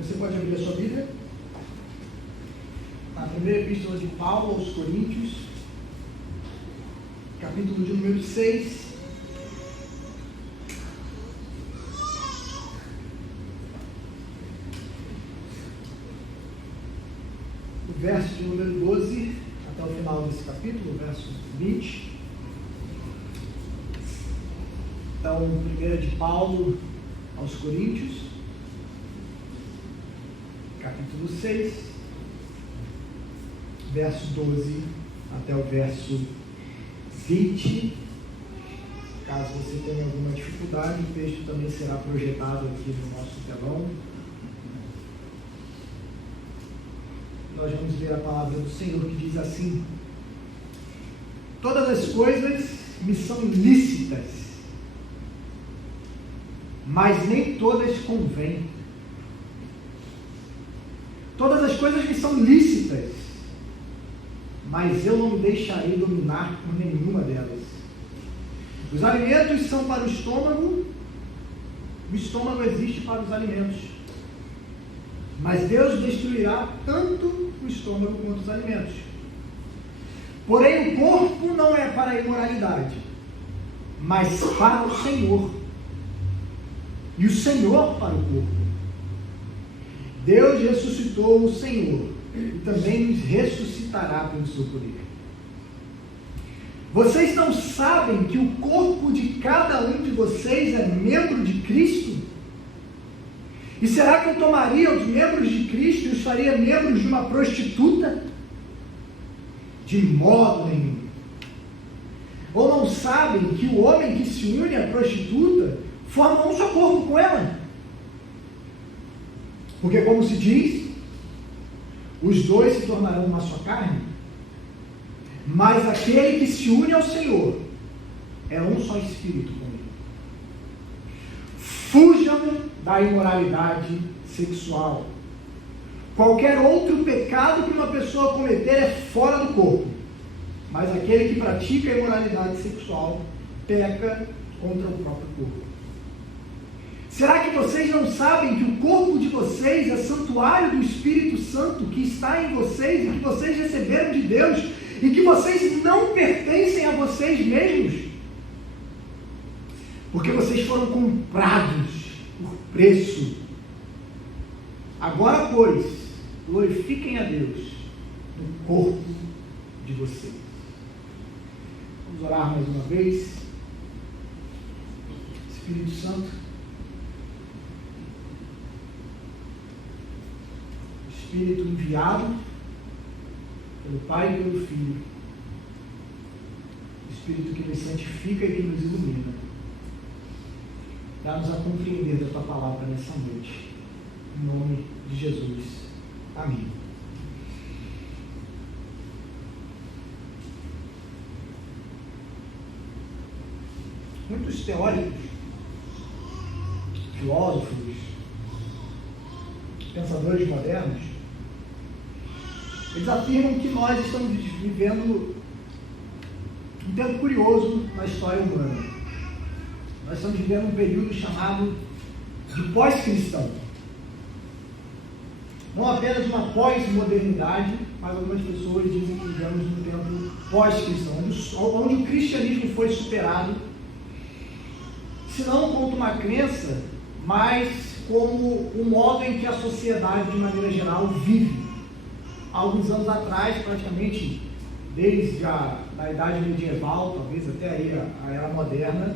Você pode abrir a sua Bíblia na primeira epístola de Paulo aos Coríntios, capítulo de número 6. O verso de número 12 até o final desse capítulo, o verso 20. Então, primeira de Paulo aos Coríntios, capítulo 6, verso 12 até o verso 20. Caso você tenha alguma dificuldade, o texto também será projetado aqui no nosso telão. Nós vamos ler a palavra do Senhor que diz assim: todas as coisas me são lícitas, mas nem todas convêm. Todas as coisas me são lícitas, mas eu não me deixarei dominar por nenhuma delas. Os alimentos são para o estômago existe para os alimentos. Mas Deus destruirá tanto o estômago quanto os alimentos. Porém, o corpo não é para a imoralidade, mas para o Senhor. E o Senhor para o corpo. Deus ressuscitou o Senhor e também nos ressuscitará pelo seu poder. Vocês não sabem que o corpo de cada um de vocês é membro de Cristo? E será que eu tomaria os membros de Cristo e os faria membros de uma prostituta? De modo nenhum. Ou não sabem que o homem que se une à prostituta forma um só corpo com ela? Porque, como se diz, os dois se tornarão uma só carne. Mas aquele que se une ao Senhor é um só espírito com ele. Fujam da imoralidade sexual. Qualquer outro pecado que uma pessoa cometer é fora do corpo. Mas aquele que pratica a imoralidade sexual peca contra o próprio corpo. Será que vocês não sabem que o corpo de vocês é santuário do Espírito Santo que está em vocês e que vocês receberam de Deus e que vocês não pertencem a vocês mesmos? Porque vocês foram comprados por preço. Agora, pois, glorifiquem a Deus no corpo de vocês. Vamos orar mais uma vez. Espírito Santo, Espírito enviado pelo Pai e pelo Filho, Espírito que nos santifica e que nos ilumina, dá-nos a compreender da Tua palavra nessa noite, em nome de Jesus, amém. Muitos teóricos, filósofos, pensadores modernos, eles afirmam que nós estamos vivendo um tempo curioso na história humana. Nós estamos vivendo um período chamado de pós-cristão. Não apenas uma pós-modernidade, mas algumas pessoas dizem que vivemos um tempo pós-cristão, onde o cristianismo foi superado, se não como uma crença, mas como o modo em que a sociedade, de maneira geral, vive. Há alguns anos atrás, praticamente desde a Idade Medieval, talvez até aí a Era Moderna,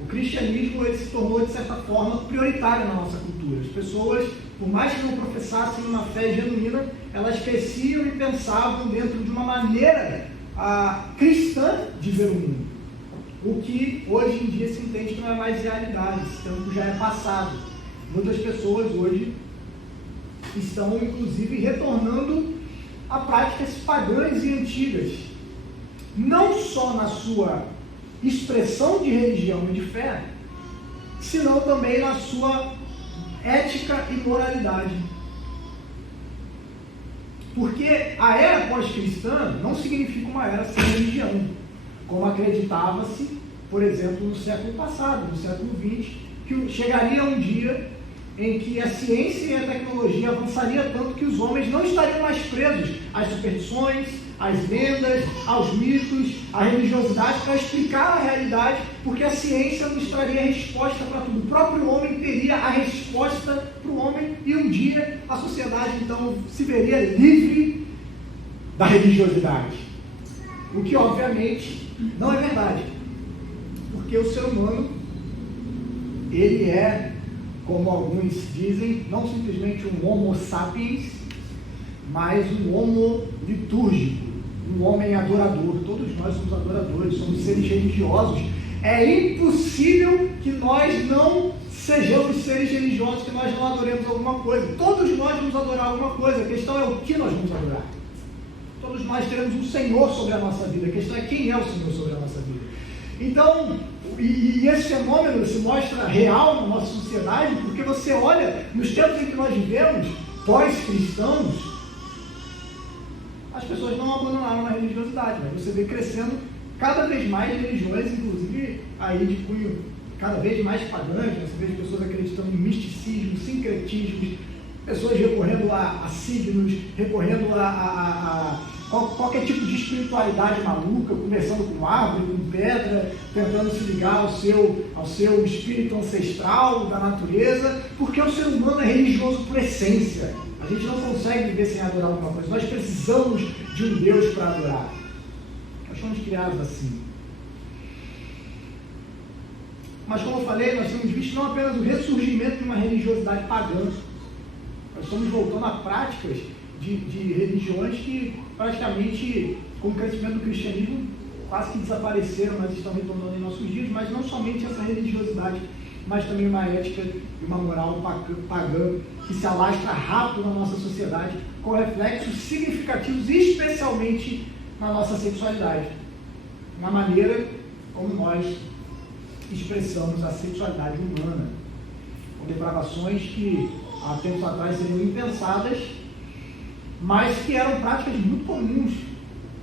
o cristianismo ele se tornou, de certa forma, prioritário na nossa cultura. As pessoas, por mais que não professassem uma fé genuína, elas cresciam e pensavam dentro de uma maneira cristã de ver o mundo. O que hoje em dia se entende que não é mais realidade, esse tempo já é passado. Muitas pessoas hoje estão, inclusive, retornando a práticas pagãs e antigas, não só na sua expressão de religião e de fé, senão também na sua ética e moralidade. Porque a era pós-cristã não significa uma era sem religião, como acreditava-se, por exemplo, no século passado, no século XX, que chegaria um dia em que a ciência e a tecnologia avançaria tanto que os homens não estariam mais presos às superstições, às lendas, aos mitos, à religiosidade para explicar a realidade, porque a ciência nos traria a resposta para tudo. O próprio homem teria a resposta para o homem e um dia a sociedade então se veria livre da religiosidade. O que obviamente não é verdade, porque o ser humano, ele é, como alguns dizem, não simplesmente um homo sapiens, mas um homo litúrgico, um homem adorador. Todos nós somos adoradores, somos seres religiosos. É impossível que nós não sejamos seres religiosos, que nós não adoremos alguma coisa. Todos nós vamos adorar alguma coisa, a questão é o que nós vamos adorar. Todos nós teremos um Senhor sobre a nossa vida, a questão é quem é o Senhor sobre a nossa vida. Então, e esse fenômeno se mostra real na nossa sociedade, porque você olha, nos tempos em que nós vivemos, pós-cristãos, as pessoas não abandonaram a religiosidade, mas você vê crescendo cada vez mais religiões, inclusive aí de cunho cada vez mais pagãs. Você vê pessoas acreditando em misticismo, sincretismos, pessoas recorrendo a signos, recorrendo a qualquer tipo de espiritualidade maluca, conversando com árvore, com pedra, tentando se ligar ao seu espírito ancestral da natureza, porque o ser humano é religioso por essência. A gente não consegue viver sem adorar alguma coisa. Nós precisamos de um Deus para adorar. Nós somos criados assim. Mas como eu falei, nós temos visto não apenas o ressurgimento de uma religiosidade pagã. Nós estamos voltando a práticas de religiões que praticamente, com o crescimento do cristianismo, quase que desapareceram, mas estão retornando em nossos dias. Mas não somente essa religiosidade, mas também uma ética e uma moral pagã que se alastra rápido na nossa sociedade, com reflexos significativos, especialmente na nossa sexualidade, na maneira como nós expressamos a sexualidade humana, com depravações que há tempos atrás seriam impensadas, mas que eram práticas muito comuns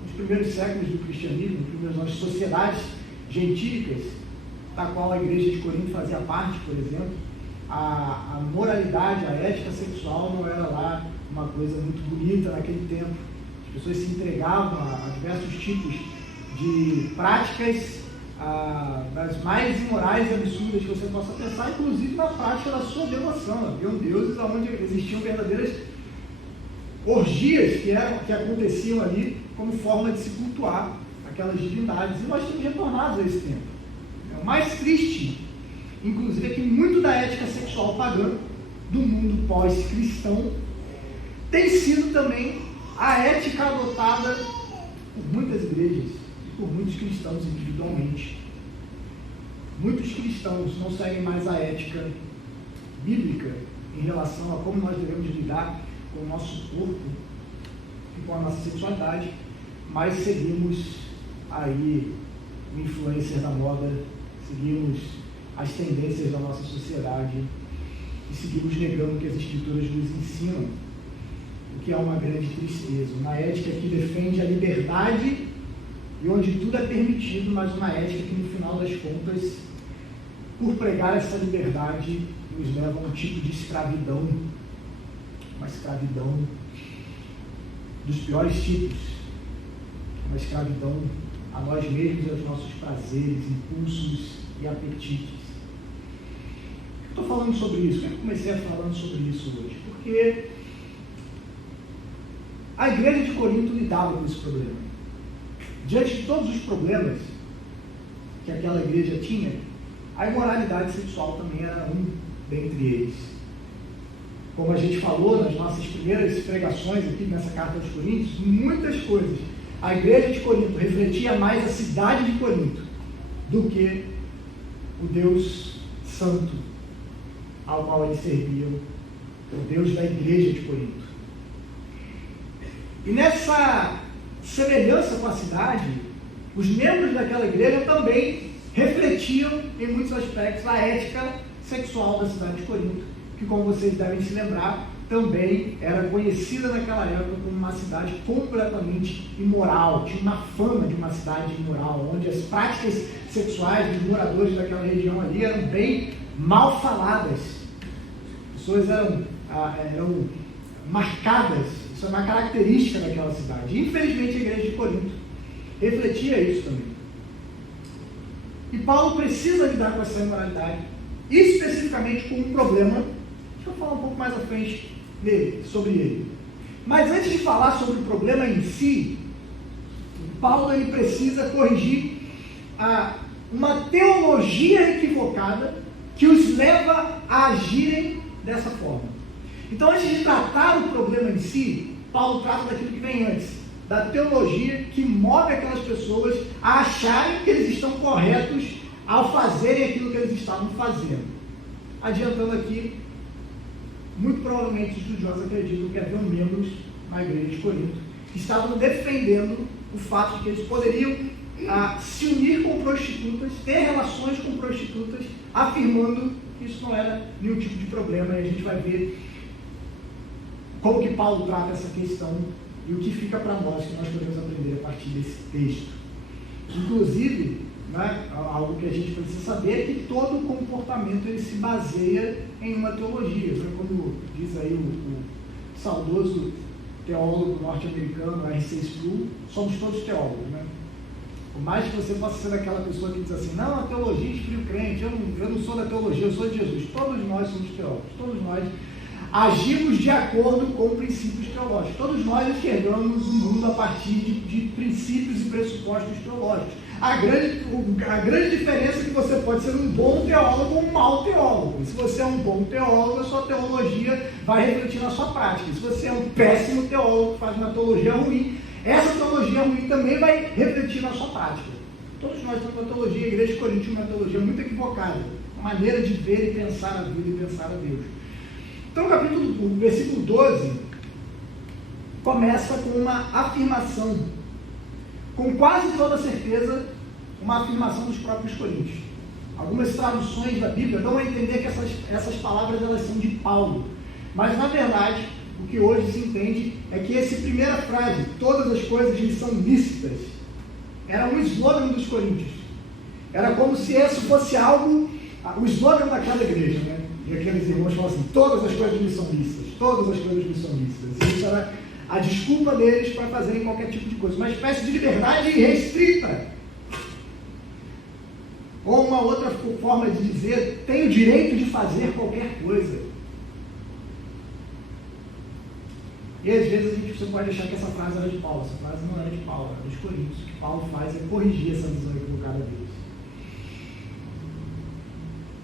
nos primeiros séculos do cristianismo, nas sociedades gentílicas, da qual a igreja de Corinto fazia parte, por exemplo. A moralidade, a ética sexual não era lá uma coisa muito bonita naquele tempo. As pessoas se entregavam a diversos tipos de práticas, das mais imorais e absurdas que você possa pensar, inclusive na prática da sua devoção. Haviam deuses onde existiam verdadeiras orgias que aconteciam ali como forma de se cultuar aquelas divindades. E nós temos retornado a esse tempo. O mais triste, inclusive, é que muito da ética sexual pagã do mundo pós-cristão tem sido também a ética adotada por muitas igrejas e por muitos cristãos individualmente. Muitos cristãos não seguem mais a ética bíblica em relação a como nós devemos lidar com o nosso corpo e com a nossa sexualidade, mas seguimos aí o influencer da moda, seguimos as tendências da nossa sociedade e seguimos negando o que as Escrituras nos ensinam, o que é uma grande tristeza. Uma ética que defende a liberdade e onde tudo é permitido, mas uma ética que no final das contas, por pregar essa liberdade, nos leva a um tipo de escravidão, uma escravidão dos piores tipos, uma escravidão a nós mesmos e aos nossos prazeres, impulsos e apetites. Por que eu estou falando sobre isso? Por que eu comecei falando sobre isso hoje? Porque a igreja de Corinto lidava com esse problema. Diante de todos os problemas que aquela igreja tinha, a imoralidade sexual também era um dentre eles. Como a gente falou nas nossas primeiras pregações aqui nessa carta aos Coríntios, muitas coisas. A igreja de Corinto refletia mais a cidade de Corinto do que o Deus Santo ao qual eles serviam, o Deus da igreja de Corinto. E nessa semelhança com a cidade, os membros daquela igreja também refletiam em muitos aspectos a ética sexual da cidade de Corinto, que, como vocês devem se lembrar, também era conhecida naquela época como uma cidade completamente imoral, tinha uma fama de uma cidade imoral, onde as práticas sexuais dos moradores daquela região ali eram bem mal faladas. As pessoas eram marcadas, isso é uma característica daquela cidade. Infelizmente, a igreja de Corinto refletia isso também. E Paulo precisa lidar com essa imoralidade, especificamente com um problema. Deixa eu falar um pouco mais à frente sobre ele. Mas antes de falar sobre o problema em si, Paulo ele precisa corrigir uma teologia equivocada que os leva a agirem dessa forma. Então, antes de tratar o problema em si, Paulo trata daquilo que vem antes, da teologia que move aquelas pessoas a acharem que eles estão corretos ao fazerem aquilo que eles estavam fazendo. Adiantando aqui, muito provavelmente os estudiosos acreditam que haviam membros na igreja de Corinto que estavam defendendo o fato de que eles poderiam se unir com prostitutas, ter relações com prostitutas, afirmando que isso não era nenhum tipo de problema. E a gente vai ver como que Paulo trata essa questão e o que fica para nós, que nós podemos aprender a partir desse texto. Inclusive, né, algo que a gente precisa saber é que todo comportamento ele se baseia em uma teologia. Como diz aí o saudoso teólogo norte-americano, R.C. Sproul, somos todos teólogos, né? Por mais que você possa ser daquela pessoa que diz assim, não, a teologia esfria o crente, eu não sou da teologia, eu sou de Jesus. Todos nós somos teólogos, todos nós agimos de acordo com princípios teológicos. Todos nós enxergamos o mundo a partir de princípios e pressupostos teológicos. A grande diferença é que você pode ser um bom teólogo ou um mau teólogo. E se você é um bom teólogo, a sua teologia vai refletir na sua prática. E se você é um péssimo teólogo que faz uma teologia ruim, essa teologia ruim também vai refletir na sua prática. Todos nós temos uma teologia, a igreja de Corinto uma teologia muito equivocada, uma maneira de ver e pensar a vida e pensar a Deus. Então o versículo 12 começa com uma afirmação, com quase toda certeza, uma afirmação dos próprios coríntios. Algumas traduções da Bíblia dão a entender que essas palavras elas são de Paulo, mas na verdade o que hoje se entende é que essa primeira frase, todas as coisas lhes são lícitas, era um slogan dos coríntios. Era como se esse fosse algo, o slogan daquela igreja, né? E aqueles irmãos falam assim, todas as coisas lhes são lícitas, todas as coisas lhes são lícitas. Isso era a desculpa deles para fazerem qualquer tipo de coisa, uma espécie de liberdade restrita. Ou uma outra forma de dizer, tem o direito de fazer qualquer coisa. E às vezes você pode achar que essa frase era de Paulo. Essa frase não era de Paulo, era dos coríntios. O que Paulo faz é corrigir essa visão equivocada deles.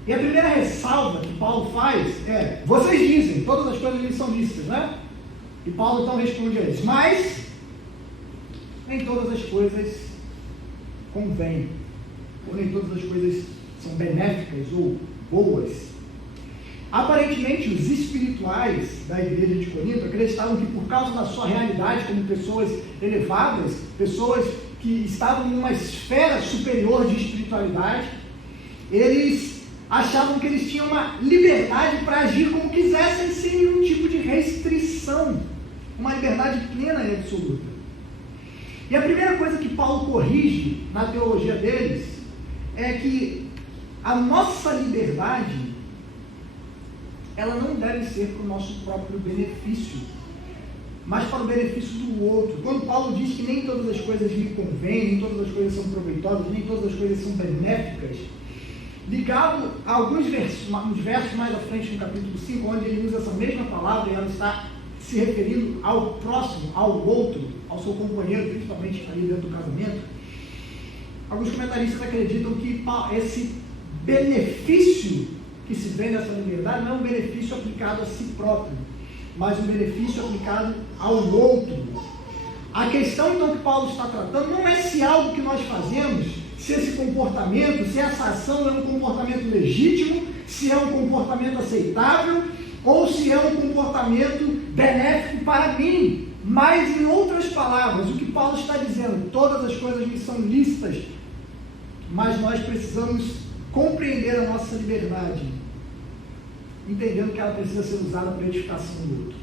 E a primeira ressalva que Paulo faz é, vocês dizem, todas as coisas são lícitas, né? E Paulo então responde a eles, mas nem todas as coisas convêm, ou nem todas as coisas são benéficas ou boas. Aparentemente, os espirituais da igreja de Corinto acreditavam que por causa da sua realidade como pessoas elevadas, pessoas que estavam em uma esfera superior de espiritualidade, eles achavam que eles tinham uma liberdade para agir como quisessem, sem nenhum tipo de restrição, uma liberdade plena e absoluta. E a primeira coisa que Paulo corrige na teologia deles é que a nossa liberdade, ela não deve ser para o nosso próprio benefício, mas para o benefício do outro. Quando Paulo diz que nem todas as coisas lhe convêm, nem todas as coisas são proveitosas, nem todas as coisas são benéficas, ligado a alguns versos mais à frente no capítulo 5, onde ele usa essa mesma palavra e ela está se referindo ao próximo, ao outro, ao seu companheiro, principalmente ali dentro do casamento. Alguns comentaristas acreditam que esse benefício que se vê nessa liberdade não é um benefício aplicado a si próprio, mas um benefício aplicado ao outro. A questão então que Paulo está tratando não é se algo que nós fazemos, se esse comportamento, se essa ação é um comportamento legítimo, se é um comportamento aceitável, ou se é um comportamento benéfico para mim. Mas, em outras palavras, o que Paulo está dizendo, todas as coisas me são lícitas, mas nós precisamos compreender a nossa liberdade, entendendo que ela precisa ser usada para a edificação do outro.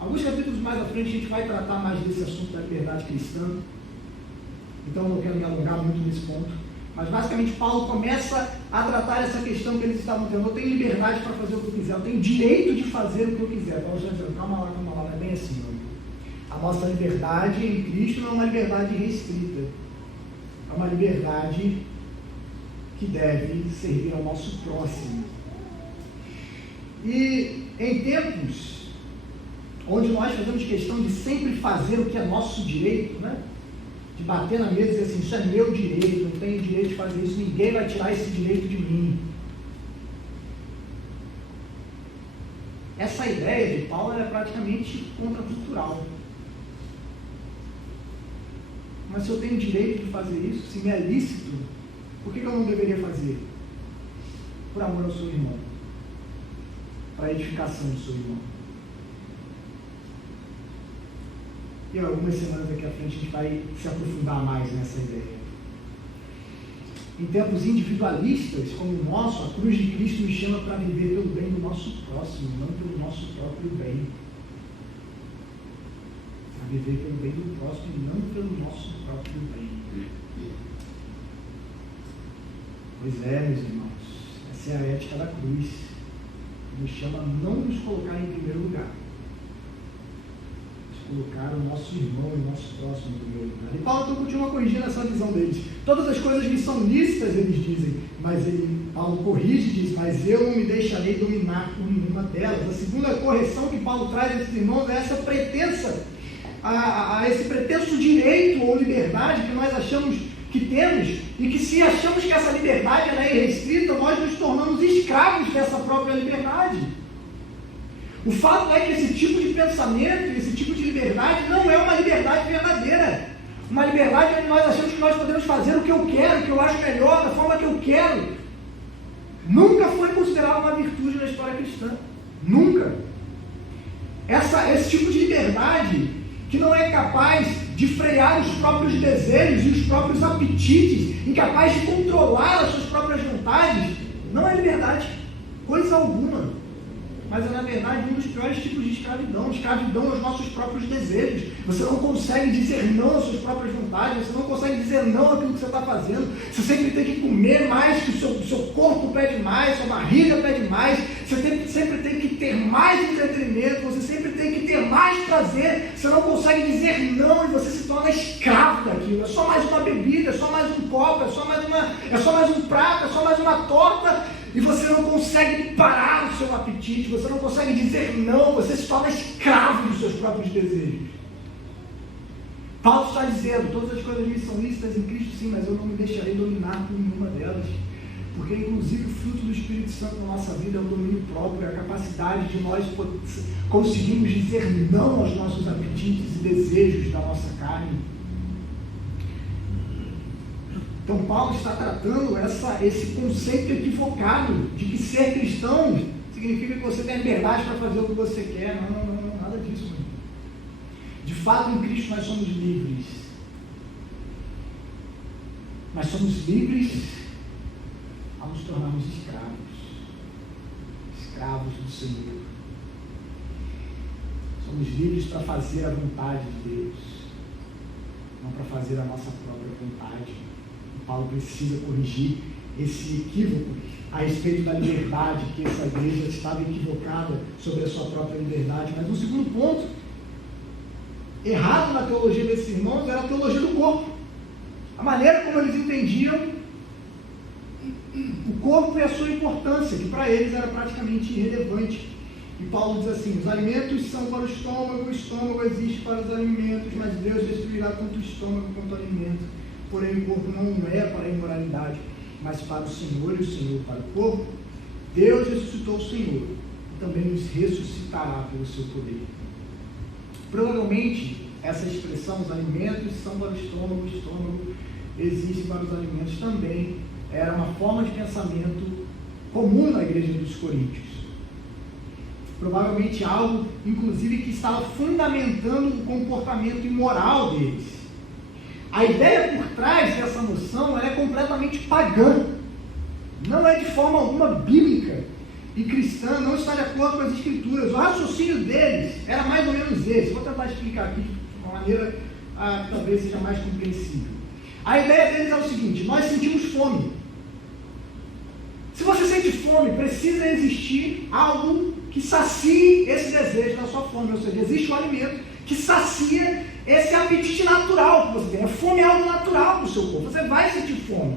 Alguns capítulos mais à frente a gente vai tratar mais desse assunto da liberdade cristã, então eu não quero me alongar muito nesse ponto, Mas basicamente Paulo começa a tratar essa questão que eles estavam tendo. Eu tenho liberdade para fazer o que eu quiser, eu tenho direito de fazer o que eu quiser. Paulo está dizendo, calma lá, não é bem assim. Não. A nossa liberdade em Cristo não é uma liberdade restrita. É uma liberdade que deve servir ao nosso próximo. E em tempos onde nós fazemos questão de sempre fazer o que é nosso direito, né? De bater na mesa e dizer assim, isso é meu direito, eu tenho direito de fazer isso, ninguém vai tirar esse direito de mim. Essa ideia de Paulo é praticamente contracultural. Mas se eu tenho direito de fazer isso, se me é lícito, por que eu não deveria fazer? Por amor ao seu irmão, para a edificação do seu irmão. E algumas semanas aqui à frente a gente vai se aprofundar mais nessa ideia. Em tempos individualistas como o nosso, a cruz de Cristo nos chama para viver pelo bem do nosso próximo, não pelo nosso próprio bem. Para viver pelo bem do próximo e não pelo nosso próprio bem. Pois é, meus irmãos, essa é a ética da cruz. Nos chama a não nos colocar em primeiro lugar. Colocar o nosso irmão e o nosso próximo no primeiro lugar. E Paulo então continua corrigindo essa visão deles. Todas as coisas me são lícitas, eles dizem, mas Paulo corrige e diz, mas eu não me deixarei dominar por nenhuma delas. A segunda correção que Paulo traz a esses irmãos é essa pretensa, a esse pretenso direito ou liberdade que nós achamos que temos, e que se achamos que essa liberdade é irrestrita, nós nos tornamos escravos dessa própria liberdade. O fato é que esse tipo de pensamento, esse tipo de liberdade não é uma liberdade verdadeira. Uma liberdade onde nós achamos que nós podemos fazer o que eu quero, o que eu acho melhor, da forma que eu quero. Nunca foi considerado uma virtude na história cristã. Nunca. Esse tipo de liberdade que não é capaz de frear os próprios desejos e os próprios apetites, incapaz de controlar as suas próprias vontades, não é liberdade, coisa alguma. Mas é, na verdade, um dos piores tipos de escravidão. Escravidão aos nossos próprios desejos. Você não consegue dizer não às suas próprias vontades, você não consegue dizer não àquilo que você está fazendo. Você sempre tem que comer mais, que o seu corpo pede mais, sua barriga pede mais, você sempre tem que ter mais entretenimento, você sempre tem que ter mais prazer, você não consegue dizer não e você se torna escravo daquilo. É só mais uma bebida, é só mais um copo, é só mais um prato, é só mais uma torta, e você não consegue parar o seu apetite, você não consegue dizer não, você se torna escravo dos seus próprios desejos. Paulo está dizendo, todas as coisas me são lícitas em Cristo, sim, mas eu não me deixarei dominar por nenhuma delas. Porque inclusive o fruto do Espírito Santo na nossa vida é o domínio próprio, é a capacidade de nós conseguirmos dizer não aos nossos apetites e desejos da nossa carne. Então Paulo está tratando esse conceito equivocado de que ser cristão significa que você tem a liberdade para fazer o que você quer. Não, nada disso. Não. De fato, em Cristo nós somos livres. Nós somos livres ao nos tornarmos escravos do Senhor. Somos livres para fazer a vontade de Deus, não para fazer a nossa própria vontade. Paulo precisa corrigir esse equívoco a respeito da liberdade, que essa igreja estava equivocada sobre a sua própria liberdade. Mas um segundo ponto, errado na teologia desses irmãos, era a teologia do corpo. A maneira como eles entendiam o corpo e a sua importância, que para eles era praticamente irrelevante. E Paulo diz assim, os alimentos são para o estômago existe para os alimentos, mas Deus destruirá tanto o estômago quanto o alimento. Porém, o corpo não é para a imoralidade, mas para o Senhor, e o Senhor para o corpo. Deus ressuscitou o Senhor, e também nos ressuscitará pelo seu poder. Provavelmente, essa expressão, os alimentos são para o estômago existe para os alimentos também, era uma forma de pensamento comum na igreja dos Coríntios. Provavelmente algo, inclusive, que estava fundamentando o comportamento imoral deles. A ideia por trás dessa noção é completamente pagã, não é de forma alguma bíblica e cristã, não está de acordo com as escrituras. O raciocínio deles era mais ou menos esse. Vou tentar explicar aqui de uma maneira que talvez seja mais compreensível. A ideia deles é o seguinte: nós sentimos fome. Se você sente fome, precisa existir algo que sacie esse desejo da sua fome. Ou seja, existe um alimento que sacia esse apetite natural que você tem. A fome é algo natural do seu corpo. Você vai sentir fome.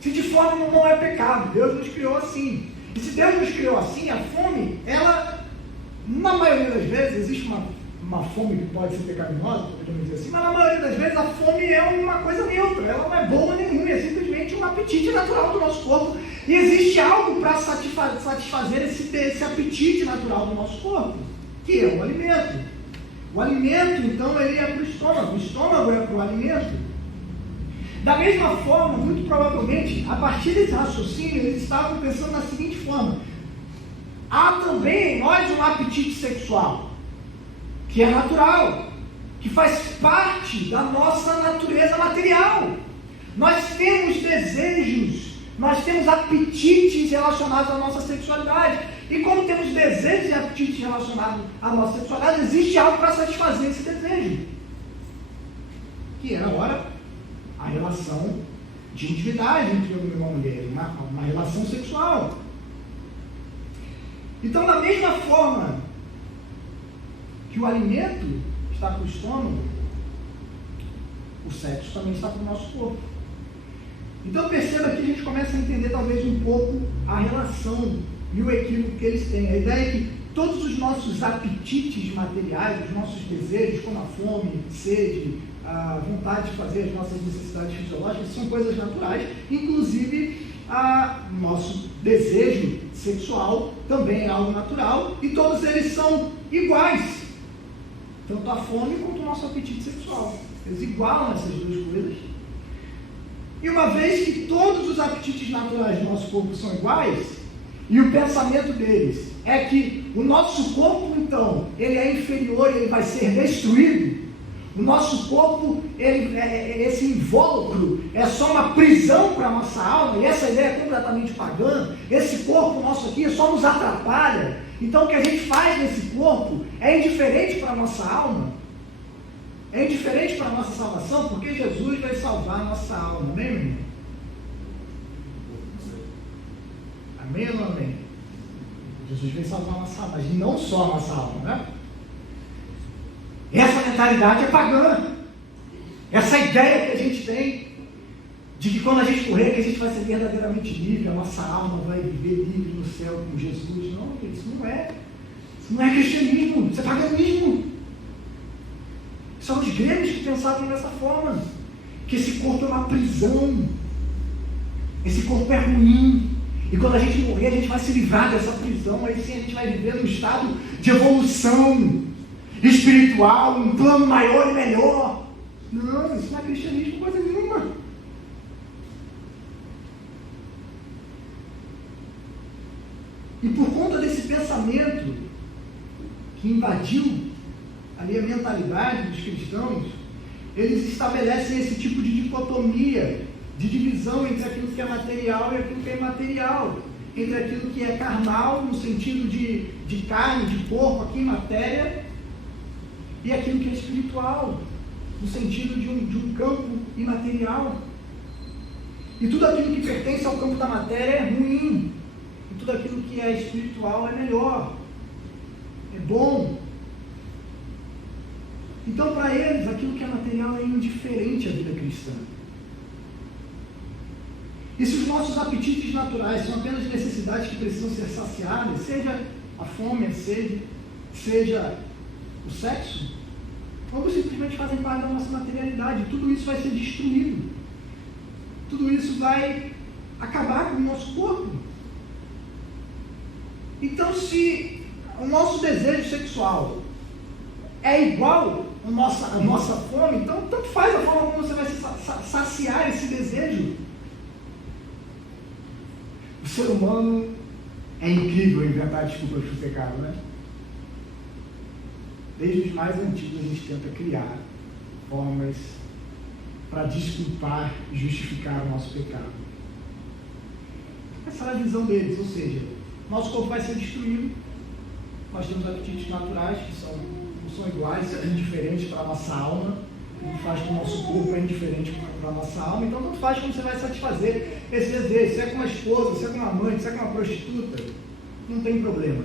Sentir fome não é pecado. Deus nos criou assim. E se Deus nos criou assim, a fome, ela, na maioria das vezes, existe uma fome que pode ser pecaminosa, podemos dizer assim, mas na maioria das vezes a fome é uma coisa neutra, ela não é boa nenhuma, é simplesmente um apetite natural do nosso corpo. E existe algo para satisfazer esse apetite natural do nosso corpo, que é o alimento. O alimento, então, ele é para o estômago é para o alimento. Da mesma forma, muito provavelmente, a partir desse raciocínio, eles estavam pensando da seguinte forma: há também em nós um apetite sexual, que é natural, que faz parte da nossa natureza material. Nós temos desejos, nós temos apetites relacionados à nossa sexualidade. E como temos desejos e apetites relacionados à nossa sexualidade, existe algo para satisfazer esse desejo, que é agora a relação de intimidade entre homem e uma mulher, uma relação sexual. Então, da mesma forma que o alimento está para o estômago, o sexo também está para o nosso corpo. Então perceba que a gente começa a entender talvez um pouco a relação e o equívoco que eles têm. A ideia é que todos os nossos apetites materiais, os nossos desejos, como a fome, sede, a vontade de fazer as nossas necessidades fisiológicas, são coisas naturais, inclusive o nosso desejo sexual também é algo natural, e todos eles são iguais. Tanto a fome quanto o nosso apetite sexual. Eles igualam essas duas coisas. E uma vez que todos os apetites naturais do nosso corpo são iguais, e o pensamento deles é que o nosso corpo, então, ele é inferior e ele vai ser destruído. O nosso corpo, esse invólucro, é só uma prisão para a nossa alma, e essa ideia é completamente pagã. Esse corpo nosso aqui só nos atrapalha. Então o que a gente faz nesse corpo é indiferente para a nossa alma, é indiferente para a nossa salvação, porque Jesus vai salvar a nossa alma, amém, meu irmão? Amém ou não amém? Jesus vai salvar a nossa alma, mas não só a nossa alma, né? Essa mentalidade é pagã. Essa ideia que a gente tem de que quando a gente morrer, que a gente vai ser verdadeiramente livre, a nossa alma vai viver livre no céu com Jesus. Não, isso não é cristianismo, isso é paganismo. São os gregos que pensavam dessa forma, que esse corpo é uma prisão, esse corpo é ruim, e quando a gente morrer, a gente vai se livrar dessa prisão, aí sim a gente vai viver num estado de evolução espiritual, um plano maior e melhor. Não, isso não é cristianismo, coisa nenhuma. E por conta desse pensamento que invadiu ali a mentalidade dos cristãos, eles estabelecem esse tipo de dicotomia, de divisão entre aquilo que é material e aquilo que é imaterial, entre aquilo que é carnal, no sentido de carne, de corpo, aqui em matéria, e aquilo que é espiritual, no sentido de um campo imaterial. E tudo aquilo que pertence ao campo da matéria é ruim, e tudo aquilo que é espiritual é melhor, é bom. Então, para eles, aquilo que é material é indiferente à vida cristã. E se os nossos apetites naturais são apenas necessidades que precisam ser saciadas, seja a fome, a sede, seja o sexo, ou simplesmente fazem parte da nossa materialidade, tudo isso vai ser destruído. Tudo isso vai acabar com o nosso corpo. Então, se o nosso desejo sexual é igual à nossa fome, então tanto faz a forma como você vai saciar esse desejo. O ser humano é incrível inventar desculpas para o pecado, né? Desde os mais antigos a gente tenta criar formas para desculpar e justificar o nosso pecado. Essa é a visão deles, ou seja, nosso corpo vai ser destruído, nós temos apetites naturais que não são iguais, são indiferentes para a nossa alma, Tanto faz que o nosso corpo é indiferente para a nossa alma, então tanto faz como você vai satisfazer esse desejo. Se é com uma esposa, se é com uma mãe, se é com uma prostituta, não tem problema.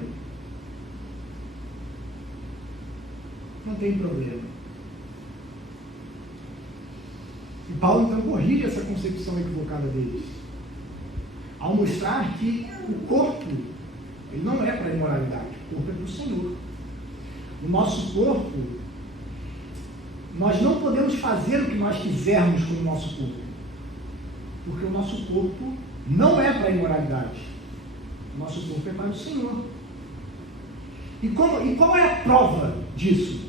Não tem problema. E Paulo então corrige essa concepção equivocada deles, ao mostrar que o corpo, ele não é para a imoralidade, o corpo é para o Senhor. O nosso corpo, nós não podemos fazer o que nós quisermos com o nosso corpo, porque o nosso corpo não é para a imoralidade, o nosso corpo é para o Senhor. E qual é a prova disso?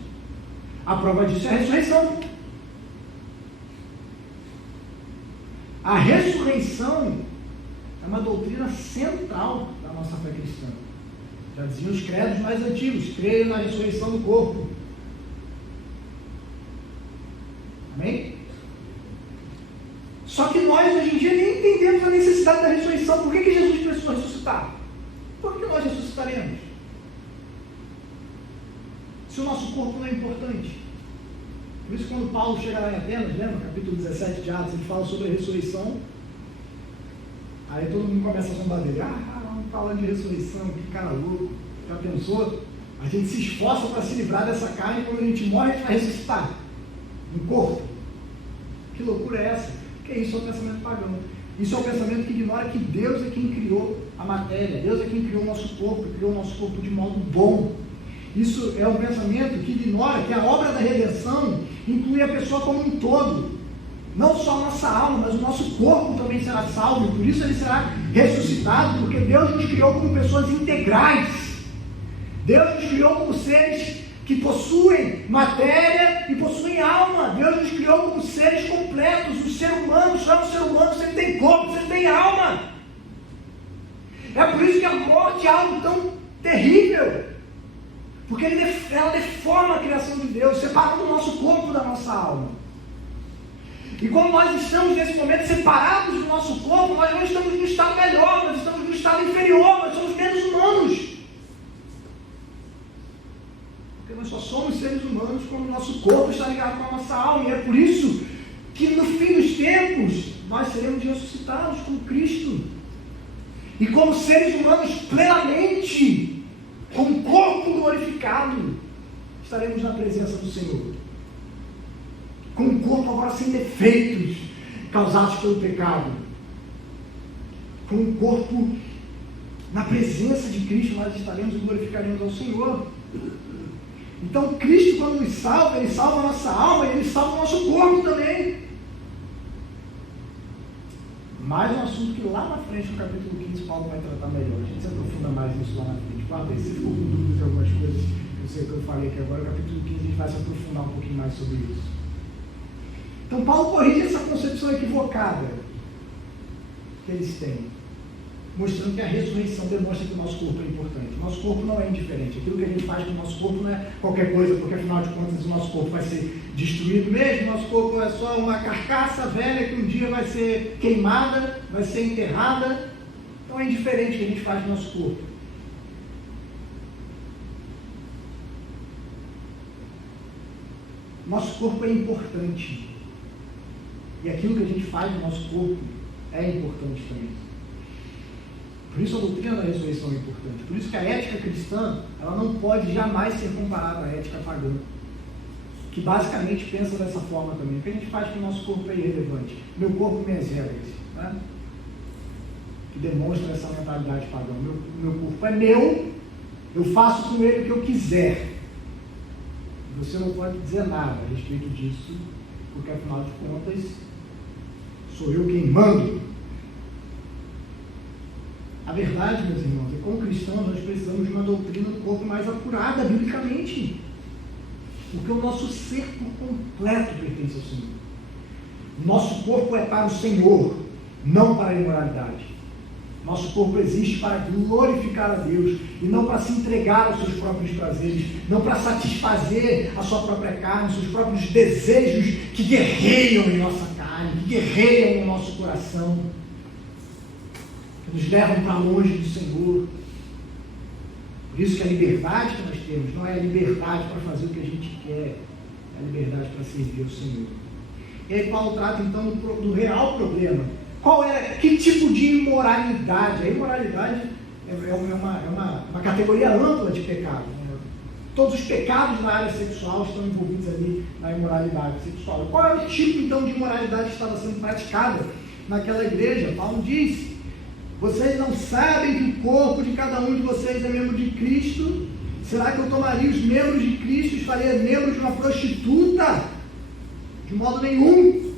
A prova disso é a ressurreição. A ressurreição é uma doutrina central da nossa fé cristã. Já diziam os credos mais antigos: creio na ressurreição do corpo. Amém? Só que nós hoje em dia nem entendemos a necessidade da ressurreição. Por que Jesus precisou ressuscitar? Por que nós ressuscitaremos? Se o nosso corpo não é importante. Por isso, quando Paulo chega lá em Atenas, lembra? Capítulo 17 de Atos, ele fala sobre a ressurreição. Aí todo mundo começa a zombar dele. Vamos falar de ressurreição, que cara louco. Já pensou? A gente se esforça para se livrar dessa carne, e quando a gente morre, a gente vai ressuscitar no corpo. Que loucura é essa? Porque isso é o pensamento pagão. Isso é o pensamento que ignora que Deus é quem criou a matéria. Deus é quem criou o nosso corpo, e criou o nosso corpo de modo bom. Isso é um pensamento que ignora que a obra da redenção inclui a pessoa como um todo. Não só a nossa alma, mas o nosso corpo também será salvo. E por isso ele será ressuscitado, porque Deus nos criou como pessoas integrais. Deus nos criou como seres que possuem matéria e possuem alma. Deus nos criou como seres completos. O ser humano só é um ser humano se ele tem corpo, se ele tem alma. É por isso que a morte é algo tão terrível. Porque ela deforma a criação de Deus, separando o nosso corpo da nossa alma. E quando nós estamos nesse momento separados do nosso corpo, nós não estamos no estado melhor, nós estamos no estado inferior, nós somos menos humanos. Porque nós só somos seres humanos quando o nosso corpo está ligado com a nossa alma. E é por isso que no fim dos tempos nós seremos ressuscitados com Cristo. E como seres humanos plenamente, com o corpo glorificado, estaremos na presença do Senhor. Com o corpo agora sem defeitos causados pelo pecado. Com o corpo na presença de Cristo, nós estaremos e glorificaremos ao Senhor. Então Cristo, quando nos salva, Ele salva a nossa alma e Ele salva o nosso corpo também. Mais um assunto que lá na frente, no capítulo 15, Paulo vai tratar melhor. A gente se aprofunda mais nisso lá na frente. Guarda aí, se ficou com dúvidas de algumas coisas, eu sei que eu falei aqui agora, no capítulo 15 a gente vai se aprofundar um pouquinho mais sobre isso. Então Paulo corrige essa concepção equivocada que eles têm, mostrando que a ressurreição demonstra que o nosso corpo é importante. O nosso corpo não é indiferente. Aquilo que a gente faz com o nosso corpo não é qualquer coisa, porque afinal de contas o nosso corpo vai ser destruído mesmo. O nosso corpo é só uma carcaça velha que um dia vai ser queimada, vai ser enterrada. Então é indiferente o que a gente faz com o nosso corpo. Nosso corpo é importante. E aquilo que a gente faz no nosso corpo é importante também. Por isso a doutrina da ressurreição é importante. Por isso que a ética cristã, ela não pode jamais ser comparada à ética pagã, que basicamente pensa dessa forma também. O que a gente faz com o nosso corpo é irrelevante. Meu corpo, minhas regras. Né? Que demonstra essa mentalidade pagã. Meu corpo é meu, eu faço com ele o que eu quiser. Você não pode dizer nada a respeito disso, porque afinal de contas, sou eu quem mando. A verdade, meus irmãos, é que como cristãos nós precisamos de uma doutrina do corpo mais apurada, biblicamente. Porque o nosso ser por completo pertence ao Senhor. Nosso corpo é para o Senhor, não para a imoralidade. Nosso corpo existe para glorificar a Deus e não para se entregar aos seus próprios prazeres, não para satisfazer a sua própria carne, os seus próprios desejos que guerreiam em nossa carne, que guerreiam no nosso coração, que nos levam para longe do Senhor. Por isso que a liberdade que nós temos não é a liberdade para fazer o que a gente quer, é a liberdade para servir ao Senhor. E aí Paulo trata então do real problema. Que tipo de imoralidade? A imoralidade é uma categoria ampla de pecado. Né? Todos os pecados na área sexual estão envolvidos ali na imoralidade sexual. Qual era o tipo então de imoralidade que estava sendo praticada naquela igreja? Paulo diz: vocês não sabem que o corpo de cada um de vocês é membro de Cristo? Será que eu tomaria os membros de Cristo e faria membros de uma prostituta? De modo nenhum.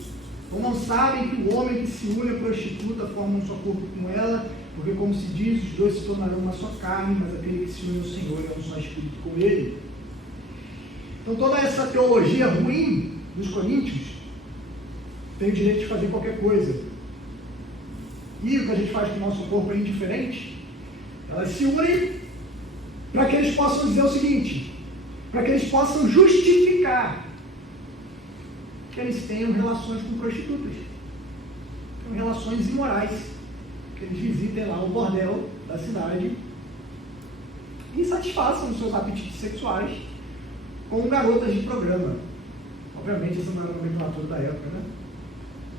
Ou não sabem que o homem que se une à prostituta forma um só corpo com ela? Porque, como se diz, os dois se tornarão uma só carne, mas aquele que se une ao Senhor é um só espírito com ele. Então, toda essa teologia ruim dos coríntios tem o direito de fazer qualquer coisa. E o que a gente faz com o nosso corpo é indiferente. Elas se unem para que eles possam dizer o seguinte, para que eles possam justificar que eles tenham relações com prostitutas, tenham relações imorais, que eles visitem lá o bordel da cidade e satisfaçam os seus apetites sexuais com garotas de programa. Obviamente essa não era a nomenclatura da época, né?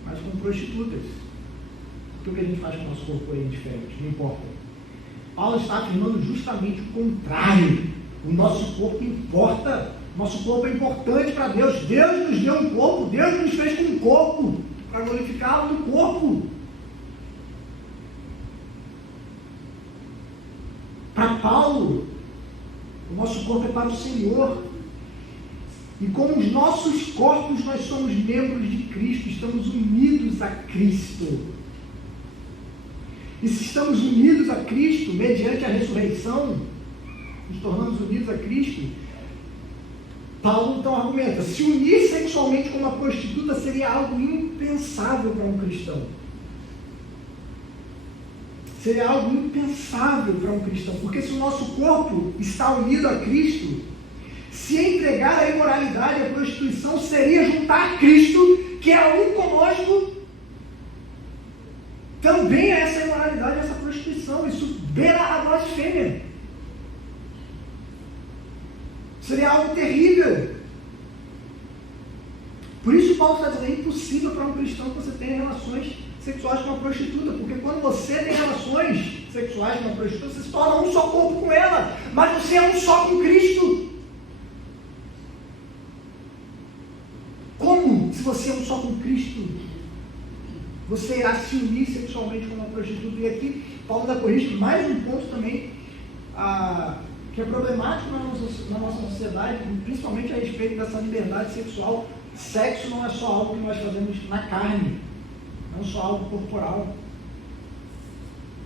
Mas com prostitutas. Porque o que a gente faz com o nosso corpo é indiferente, não importa. Paulo está afirmando justamente o contrário. O nosso corpo importa. Nosso corpo é importante para Deus. Deus nos deu um corpo. Deus nos fez com um corpo para glorificá-lo no corpo. Para Paulo, o nosso corpo é para o Senhor. E como os nossos corpos, nós somos membros de Cristo. Estamos unidos a Cristo. E se estamos unidos a Cristo, mediante a ressurreição, nos tornamos unidos a Cristo, Paulo então argumenta, se unir sexualmente com uma prostituta seria algo impensável para um cristão. Seria algo impensável para um cristão, porque se o nosso corpo está unido a Cristo, se entregar à imoralidade e à prostituição seria juntar Cristo, que é um conosco, também a essa imoralidade, a essa prostituição. Isso beira a blasfêmia. Seria algo terrível. Por isso Paulo está dizendo, é impossível para um cristão que você tenha relações sexuais com uma prostituta, porque quando você tem relações sexuais com uma prostituta, você se torna um só corpo com ela, mas você é um só com Cristo. Como? Se você é um só com Cristo, você irá se unir sexualmente com uma prostituta. E aqui Paulo ainda corrige mais um ponto também, que é problemático na nossa sociedade, principalmente a respeito dessa liberdade sexual. Sexo não é só algo que nós fazemos na carne, não é só algo corporal.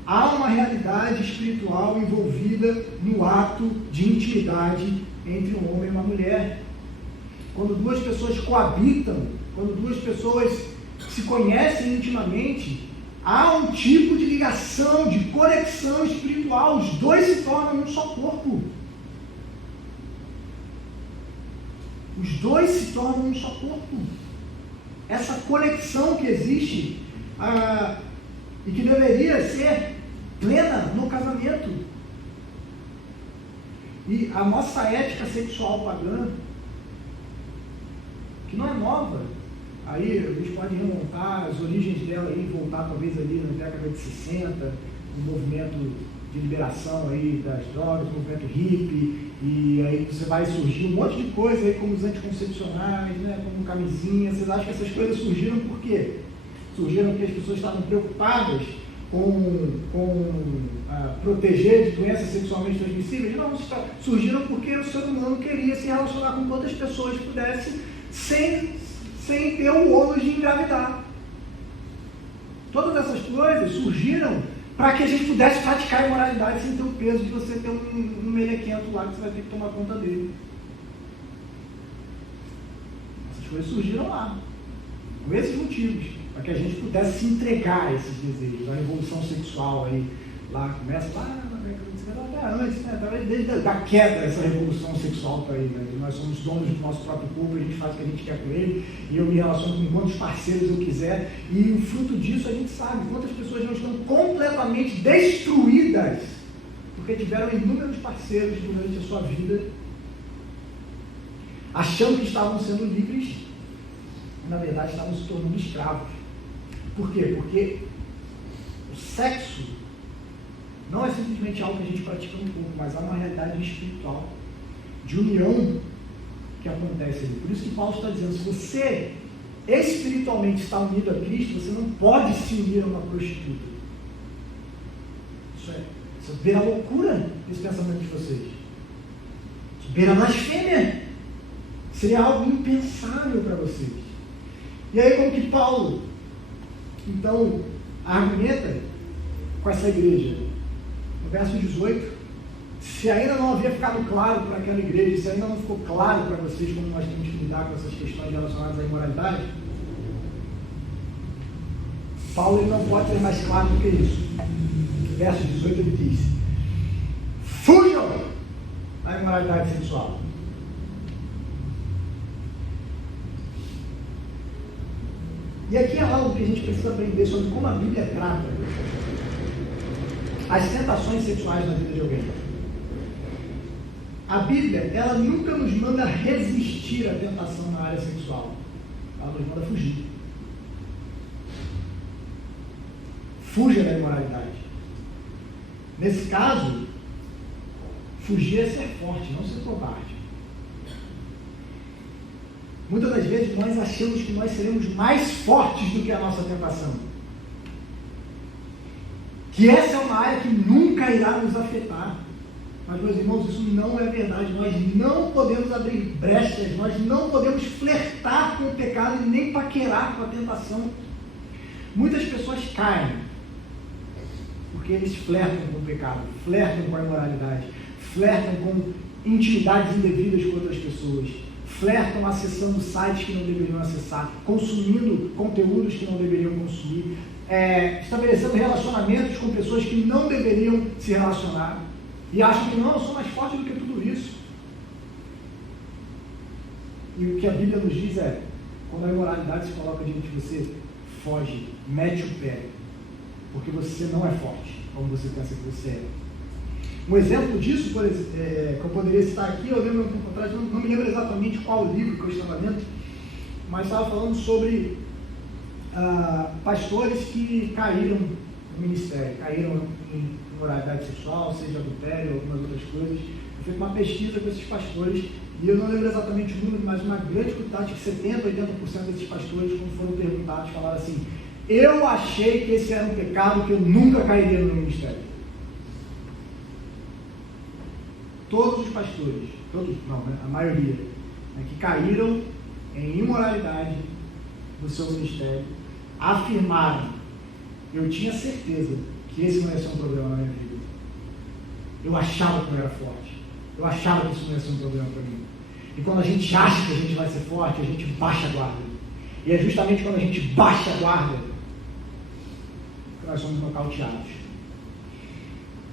Há uma realidade espiritual envolvida no ato de intimidade entre um homem e uma mulher. Quando duas pessoas coabitam, quando duas pessoas se conhecem intimamente, há um tipo de ligação, de conexão espiritual. Os dois se tornam um só corpo. Os dois se tornam um só corpo. Essa conexão que existe e que deveria ser plena no casamento. E a nossa ética sexual pagã, que não é nova, aí a gente pode remontar as origens dela e voltar talvez ali na década de 60, o movimento de liberação aí das drogas, o movimento hippie, e aí você vai surgir um monte de coisa aí como os anticoncepcionais, né, como camisinha. Vocês acham que essas coisas surgiram por quê? Surgiram porque as pessoas estavam preocupadas com proteger de doenças sexualmente transmissíveis? Não, surgiram porque o ser humano queria se relacionar com quantas pessoas pudesse sem ter o ônus de engravidar. Todas essas coisas surgiram para que a gente pudesse praticar a imoralidade sem ter o peso de você ter um melequento lá que você vai ter que tomar conta dele. Essas coisas surgiram lá, com esses motivos, para que a gente pudesse se entregar a esses desejos. A revolução sexual aí, lá começa lá na década de 50, até antes, né? Talvez desde a queda dessa revolução sexual está aí, né? Nós somos donos do nosso próprio corpo, a gente faz o que a gente quer com ele, e eu me relaciono com quantos parceiros eu quiser, e o fruto disso a gente sabe, quantas pessoas não estão completamente destruídas, porque tiveram inúmeros parceiros durante a sua vida. achando que estavam sendo livres, e na verdade estavam se tornando escravos. Por quê? Porque o sexo não é simplesmente algo que a gente pratica no corpo, mas há uma realidade espiritual, de união que acontece ali. Por isso que Paulo está dizendo, se você espiritualmente está unido a Cristo, você não pode se unir a uma prostituta. Isso beira a loucura, esse pensamento de vocês. Isso beira a blasfêmia. Seria algo impensável para vocês. E aí como que Paulo, então, argumenta com essa igreja? No verso 18, se ainda não havia ficado claro para aquela igreja, se ainda não ficou claro para vocês como nós temos que lidar com essas questões relacionadas à imoralidade, Paulo ele não pode ser mais claro do que isso. Verso 18 ele diz: fujam da imoralidade sexual. E aqui é algo que a gente precisa aprender sobre como a Bíblia trata as tentações sexuais na vida de alguém. A Bíblia, ela nunca nos manda resistir à tentação na área sexual. Ela nos manda fugir. Fuja da imoralidade. Nesse caso, fugir é ser forte, não ser covarde. Muitas das vezes nós achamos que nós seremos mais fortes do que a nossa tentação. Que essa é uma área que nunca irá nos afetar. Mas, meus irmãos, isso não é verdade. Nós não podemos abrir brechas, nós não podemos flertar com o pecado e nem paquerar com a tentação. Muitas pessoas caem porque eles flertam com o pecado, flertam com a imoralidade, flertam com intimidades indevidas com outras pessoas, flertam acessando sites que não deveriam acessar, consumindo conteúdos que não deveriam consumir, estabelecendo relacionamentos com pessoas que não deveriam se relacionar, e acham que não, eu sou mais forte do que tudo isso. E o que a Bíblia nos diz é, quando a imoralidade se coloca diante de você, foge, mete o pé, porque você não é forte, como você pensa que você é. Um exemplo disso, por exemplo, que eu poderia citar aqui, eu lembro um pouco atrás, não me lembro exatamente qual livro que eu estava lendo, mas estava falando sobre pastores que caíram no ministério, caíram em imoralidade sexual, seja adultério, algumas outras coisas. Eu fiz uma pesquisa com esses pastores, e eu não lembro exatamente o número, mas uma grande quantidade, que 70%, 80% desses pastores, quando foram perguntados, falaram assim: eu achei que esse era um pecado que eu nunca cairia no meu ministério. Todos os pastores, a maioria, que caíram em imoralidade no seu ministério, afirmaram: eu tinha certeza que esse não ia ser um problema na minha vida. Eu achava que eu era forte. Eu achava que isso não ia ser um problema para mim. E quando a gente acha que a gente vai ser forte, a gente baixa a guarda. E é justamente quando a gente baixa a guarda que nós somos nocauteados.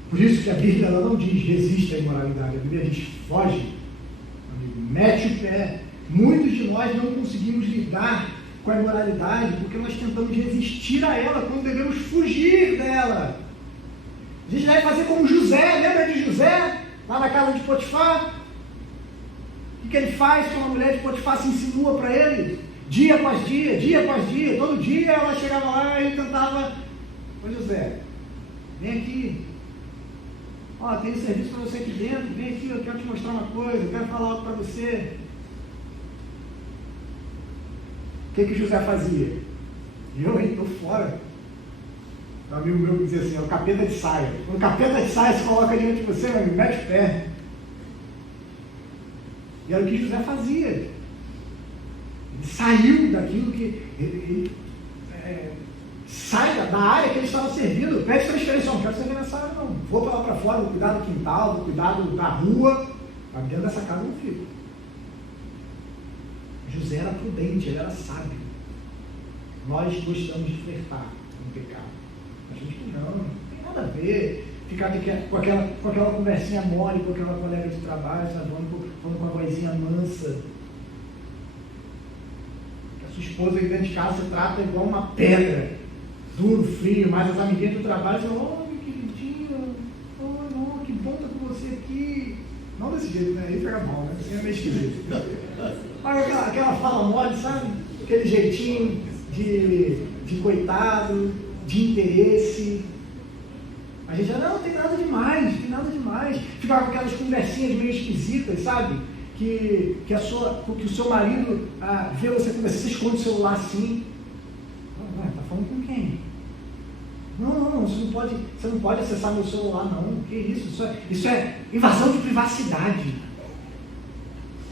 Por isso que a Bíblia ela não diz resiste à imoralidade. A Bíblia diz foge, amigo, mete o pé. Muitos de nós não conseguimos lidar com a imoralidade porque nós tentamos resistir a ela quando devemos fugir dela. A gente deve fazer como José. Lembra de José? Lá na casa de Potifar? O que ele faz quando a mulher de Potifar se insinua para ele? Dia após dia, todo dia ela chegava lá e ele cantava: ô José, vem aqui. Ó, tem um serviço para você aqui dentro, vem aqui, eu quero te mostrar uma coisa, eu quero falar algo para você. O que José fazia? Eu estou fora. Um amigo meu dizia assim: é o capeta de saia. Quando o capeta de saia se coloca diante de você, meu amigo, mete o pé. E era o que José fazia. Ele saiu daquilo que... Ele sai da área que ele estava servindo. Pede transferência: não quero servir nessa área, não. Vou para lá para fora, vou cuidar do quintal, vou cuidar da rua. Mas dentro dessa casa eu não fico. José era prudente, ele era sábio. Nós gostamos de flertar com o pecado. A gente não tem nada a ver. Ficar com aquela conversinha mole com aquela colega de trabalho, sabe? Falando com a vozinha mansa. Que a sua esposa aí dentro de casa se trata igual uma pedra. Duro, frio, mas as amiguinhas do trabalho dizem: oh, meu queridinho, oh, não, que bom estar com você aqui. Não desse jeito, né? Aí pega mal, né? Assim é meio esquisito. Mas aquela fala mole, sabe? Aquele jeitinho de coitado, de interesse. A gente já não tem nada demais, tem nada demais. Ficar com aquelas conversinhas meio esquisitas, sabe? Que o seu marido vê você conversar, você esconde o celular assim. Tá falando com quem? Não, você não pode acessar meu celular, não. Que isso? Isso é invasão de privacidade.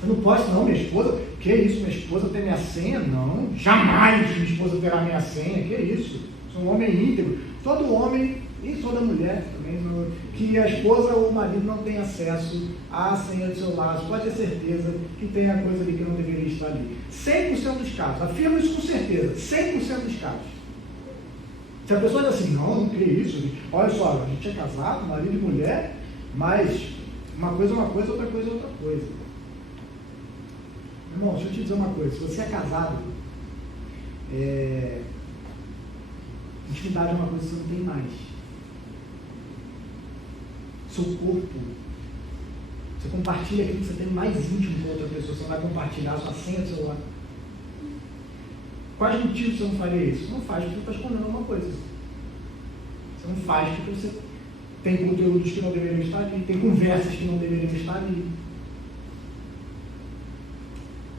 Eu não posso, não, minha esposa. Que isso, minha esposa tem minha senha? Não, jamais minha esposa terá minha senha. Que isso? Sou um homem íntegro. Todo homem e toda mulher também, que a esposa ou o marido não tem acesso à senha do celular. Você pode ter certeza que tem a coisa ali que não deveria estar ali. 100% dos casos. Afirmo isso com certeza. 100% dos casos. Se a pessoa diz assim, não creio isso, olha só, a gente é casado, marido e mulher, mas uma coisa é uma coisa, outra coisa é outra coisa. Irmão, deixa eu te dizer uma coisa, se você é casado, intimidade é uma coisa que você não tem mais. Seu corpo, você compartilha aquilo que você tem mais íntimo com outra pessoa, você não vai compartilhar a sua senha do celular. Quais motivos você não faria isso? Não faz porque você está escondendo alguma coisa. Você não faz porque você tem conteúdos que não deveriam estar ali, tem conversas que não deveriam estar ali.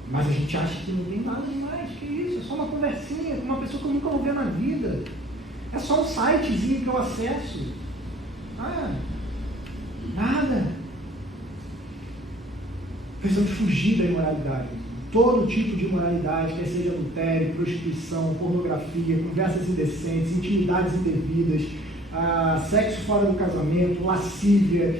Mas a gente acha que não tem nada demais, que isso? É só uma conversinha com uma pessoa que eu nunca vou ver na vida. É só um sitezinho que eu acesso. Nada. Precisamos fugir da imoralidade. Todo tipo de imoralidade, quer seja adultério, prostituição, pornografia, conversas indecentes, intimidades indevidas, sexo fora do casamento, lascívia,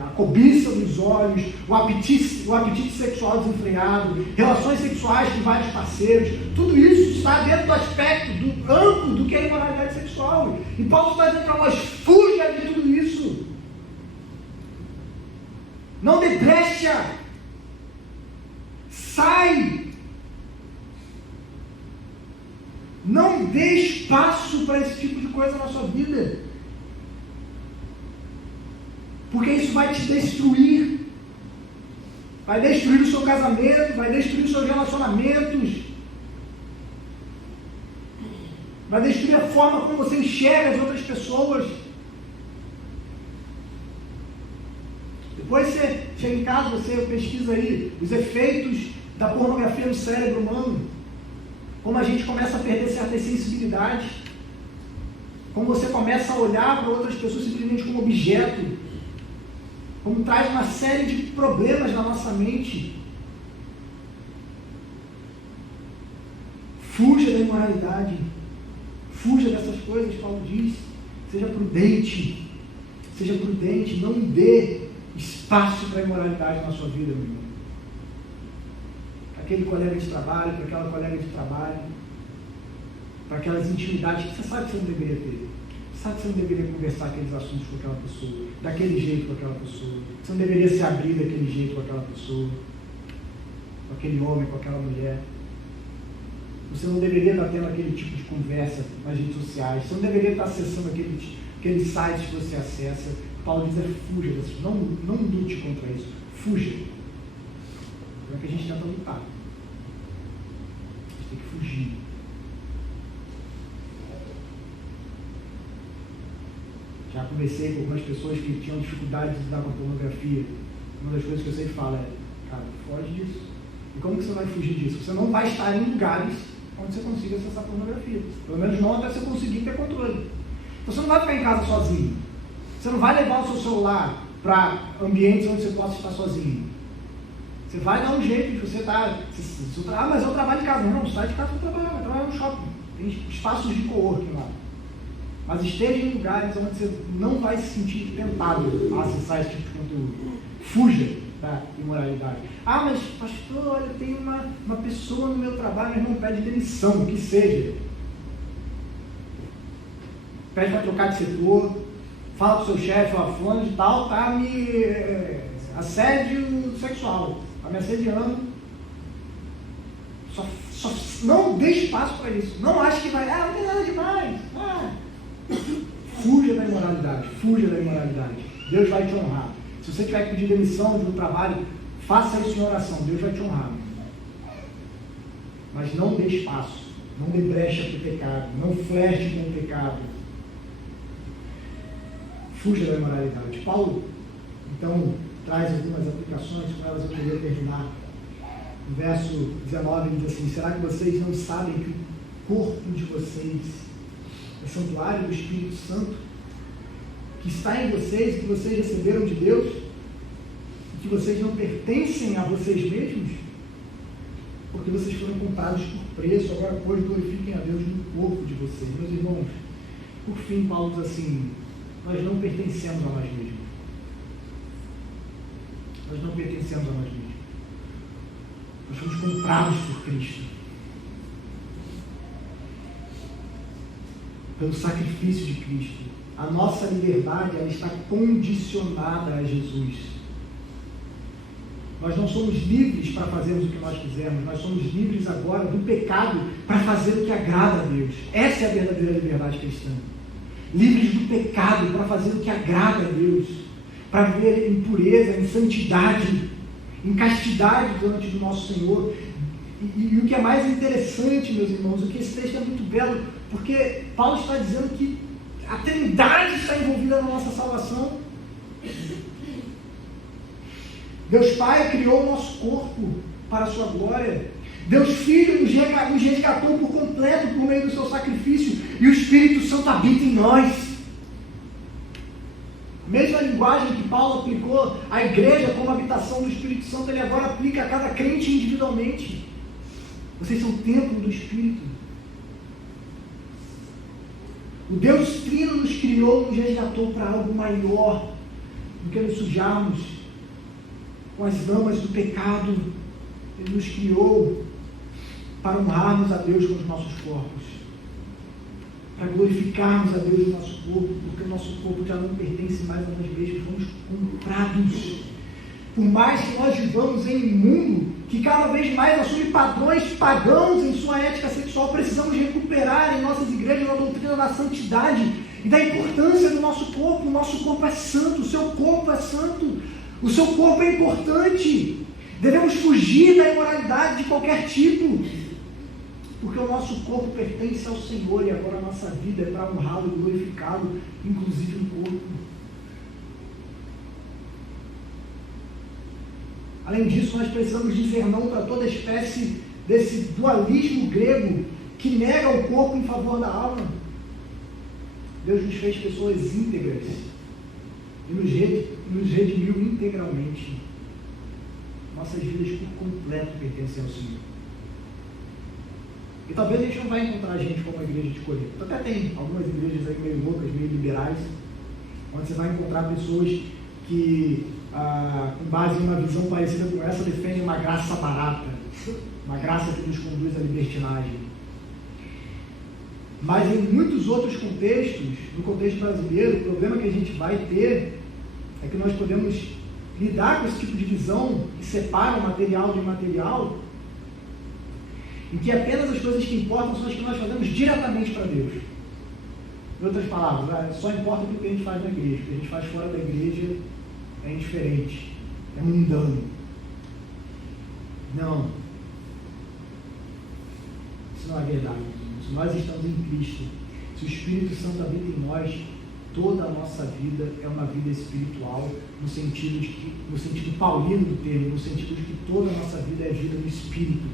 a cobiça dos olhos, o apetite sexual desenfreado, relações sexuais com vários parceiros, tudo isso está dentro do aspecto amplo do que é imoralidade sexual. E Paulo está dizendo para nós, fuja de tudo isso. Não dê brecha. Sai. Não dê espaço para esse tipo de coisa na sua vida. Porque isso vai te destruir. Vai destruir o seu casamento, vai destruir os seus relacionamentos. Vai destruir a forma como você enxerga as outras pessoas. Depois você chega em casa, você pesquisa aí os efeitos da pornografia no cérebro humano. Como a gente começa a perder certas sensibilidades. Como você começa a olhar para outras pessoas simplesmente como objeto. Como traz uma série de problemas na nossa mente. Fuja da imoralidade. Fuja dessas coisas, Paulo diz. Seja prudente. Seja prudente. Não dê espaço para a imoralidade na sua vida, meu irmão. Para aquele colega de trabalho, para aquela colega de trabalho, para aquelas intimidades que você sabe que você não deveria ter. Você sabe que você não deveria conversar aqueles assuntos com aquela pessoa, daquele jeito com aquela pessoa. Você não deveria se abrir daquele jeito com aquela pessoa, com aquele homem, com aquela mulher. Você não deveria estar tendo aquele tipo de conversa nas redes sociais. Você não deveria estar acessando aqueles sites que você acessa. Paulo diz, fuja disso. Não lute contra isso. Fuja. É o que a gente tenta lutar. A gente tem que fugir. Já conversei com algumas pessoas que tinham dificuldade de lidar com a pornografia. Uma das coisas que eu sempre falo é, cara, foge disso. E como que você vai fugir disso? Você não vai estar em lugares onde você consiga acessar a pornografia. Pelo menos não até você conseguir ter controle. Você não vai ficar em casa sozinho. Você não vai levar o seu celular para ambientes onde você possa estar sozinho. Você vai dar um jeito de você estar... mas eu trabalho em casa. Não, você sai de casa para trabalhar. Vai trabalhar no shopping. Tem espaços de coworking lá. Mas esteja em lugares onde você não vai se sentir tentado a acessar esse tipo de conteúdo. Fuja da imoralidade. Mas pastor, olha, tem uma pessoa no meu trabalho, meu irmão, pede demissão, que seja. Pede para trocar de setor. Fala para o seu chefe, fulano de tal, tá me assédio sexual, tá me assediando. Só não dê espaço para isso. Não ache que vai, não tem nada demais. Fuja da imoralidade, fuja da imoralidade. Deus vai te honrar. Se você tiver que pedir demissão do trabalho, faça isso em oração, Deus vai te honrar. Mas não dê espaço, não dê brecha para o pecado, não flerte com o pecado. Fuja da imoralidade. Paulo, então, traz algumas aplicações, com elas eu queria terminar. No verso 19 ele diz assim: será que vocês não sabem que o corpo de vocês é santuário do Espírito Santo, que está em vocês, que vocês receberam de Deus, e que vocês não pertencem a vocês mesmos? Porque vocês foram comprados por preço, agora pois glorifiquem a Deus no corpo de vocês. Meus irmãos, por fim, Paulo diz assim: nós não pertencemos a nós mesmos. Nós não pertencemos a nós mesmos. Nós fomos comprados por Cristo, pelo sacrifício de Cristo. A nossa liberdade, ela está condicionada a Jesus. Nós não somos livres para fazermos o que nós quisermos, nós somos livres agora do pecado para fazer o que agrada a Deus. Essa é a verdadeira liberdade cristã. Livres do pecado para fazer o que agrada a Deus, para viver em pureza, em santidade, em castidade diante do nosso Senhor. E o que é mais interessante, meus irmãos, é que esse texto é muito belo, porque Paulo está dizendo que a Trindade está envolvida na nossa salvação. Deus Pai criou o nosso corpo para a sua glória. Deus Filho nos resgatou por completo por meio do seu sacrifício, e o Espírito Santo habita em nós. A mesma linguagem que Paulo aplicou à igreja como habitação do Espírito Santo, ele agora aplica a cada crente individualmente. Vocês são templo do Espírito. O Deus Trino nos criou, nos resgatou para algo maior do que nos sujarmos com as damas do pecado. Ele nos criou para honrarmos a Deus com os nossos corpos, para glorificarmos a Deus no nosso corpo, porque o nosso corpo já não pertence mais a nós mesmos, fomos comprados. Por mais que nós vivamos em um mundo que cada vez mais assume padrões pagãos em sua ética sexual, precisamos recuperar em nossas igrejas a doutrina da santidade e da importância do nosso corpo. O nosso corpo é santo, o seu corpo é santo, o seu corpo é importante. Devemos fugir da imoralidade de qualquer tipo, porque o nosso corpo pertence ao Senhor e agora a nossa vida é para honrá-lo e glorificá-lo, inclusive no corpo. Além disso, nós precisamos dizer não para toda espécie desse dualismo grego que nega o corpo em favor da alma. Deus nos fez pessoas íntegras e nos redimiu integralmente. Nossas vidas por completo pertencem ao Senhor. E talvez a gente não vai encontrar gente como a igreja de Corinto. Até tem algumas igrejas aí meio loucas, meio liberais, onde você vai encontrar pessoas que, com base em uma visão parecida com essa, defendem uma graça barata, uma graça que nos conduz à libertinagem. Mas em muitos outros contextos, no contexto brasileiro, o problema que a gente vai ter é que nós podemos lidar com esse tipo de visão que separa o material do imaterial, em que apenas as coisas que importam são as que nós fazemos diretamente para Deus. Em outras palavras, só importa o que a gente faz na igreja, o que a gente faz fora da igreja é indiferente, é mundano. Não. Isso não é verdade. Se nós estamos em Cristo, se o Espírito Santo habita em nós, toda a nossa vida é uma vida espiritual, no sentido paulino do termo, no sentido de que toda a nossa vida é vida no Espírito.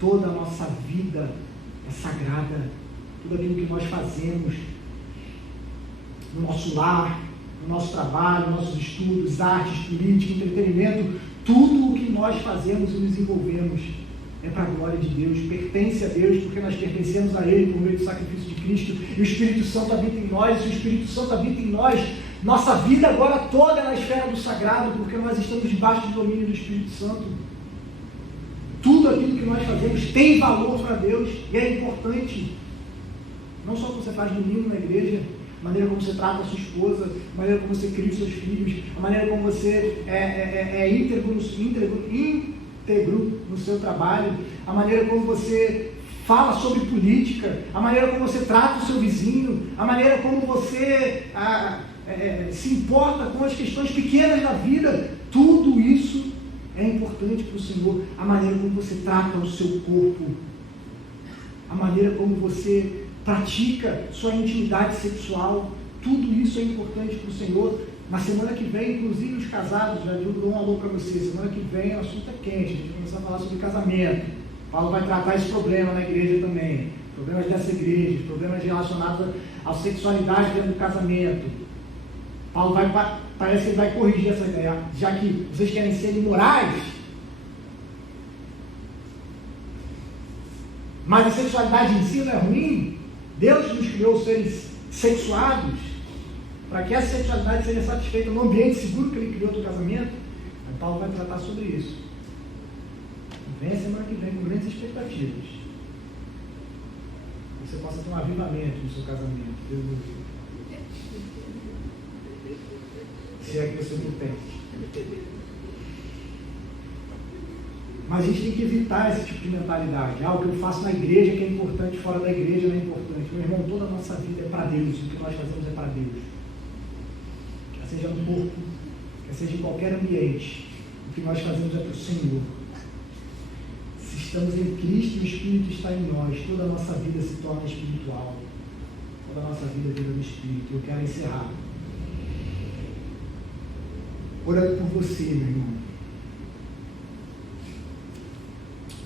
Toda a nossa vida é sagrada. Tudo aquilo que nós fazemos no nosso lar, no nosso trabalho, nossos estudos, artes, política, entretenimento, tudo o que nós fazemos e nos envolvemos é para a glória de Deus, pertence a Deus, porque nós pertencemos a Ele por meio do sacrifício de Cristo, e o Espírito Santo habita em nós. E se o Espírito Santo habita em nós, nossa vida agora toda é na esfera do sagrado, porque nós estamos debaixo do domínio do Espírito Santo. Tudo aquilo que nós fazemos tem valor para Deus e é importante. Não só o que você faz domingo na igreja, a maneira como você trata a sua esposa, a maneira como você cria os seus filhos, a maneira como você é íntegro no seu trabalho, a maneira como você fala sobre política, a maneira como você trata o seu vizinho, a maneira como você se importa com as questões pequenas da vida. Tudo isso é importante para o Senhor. A maneira como você trata o seu corpo, a maneira como você pratica sua intimidade sexual, tudo isso é importante para o Senhor. Na semana que vem, inclusive os casados, já dou um alô para você, semana que vem o assunto é quente, a gente vai começar a falar sobre casamento. Paulo vai tratar esse problema na igreja também, problemas dessa igreja, problemas relacionados à sexualidade dentro do casamento. Paulo parece que ele vai corrigir essa ideia, já que vocês querem ser imorais, mas a sexualidade em si não é ruim. Deus nos criou seres sexuados para que essa sexualidade seja satisfeita no ambiente seguro que Ele criou do casamento. Mas Paulo vai tratar sobre isso. Vem a semana que vem com grandes expectativas. Você possa ter um avivamento no seu casamento. Deus me livre. Se é que você não tem. Mas a gente tem que evitar esse tipo de mentalidade. O que eu faço na igreja que é importante, fora da igreja não é importante. Meu irmão, toda a nossa vida é para Deus. O que nós fazemos é para Deus. Quer seja no corpo, quer seja em qualquer ambiente, o que nós fazemos é para o Senhor. Se estamos em Cristo e o Espírito está em nós, toda a nossa vida se torna espiritual. Toda a nossa vida é vida do Espírito. Eu quero encerrar orando por você, meu irmão,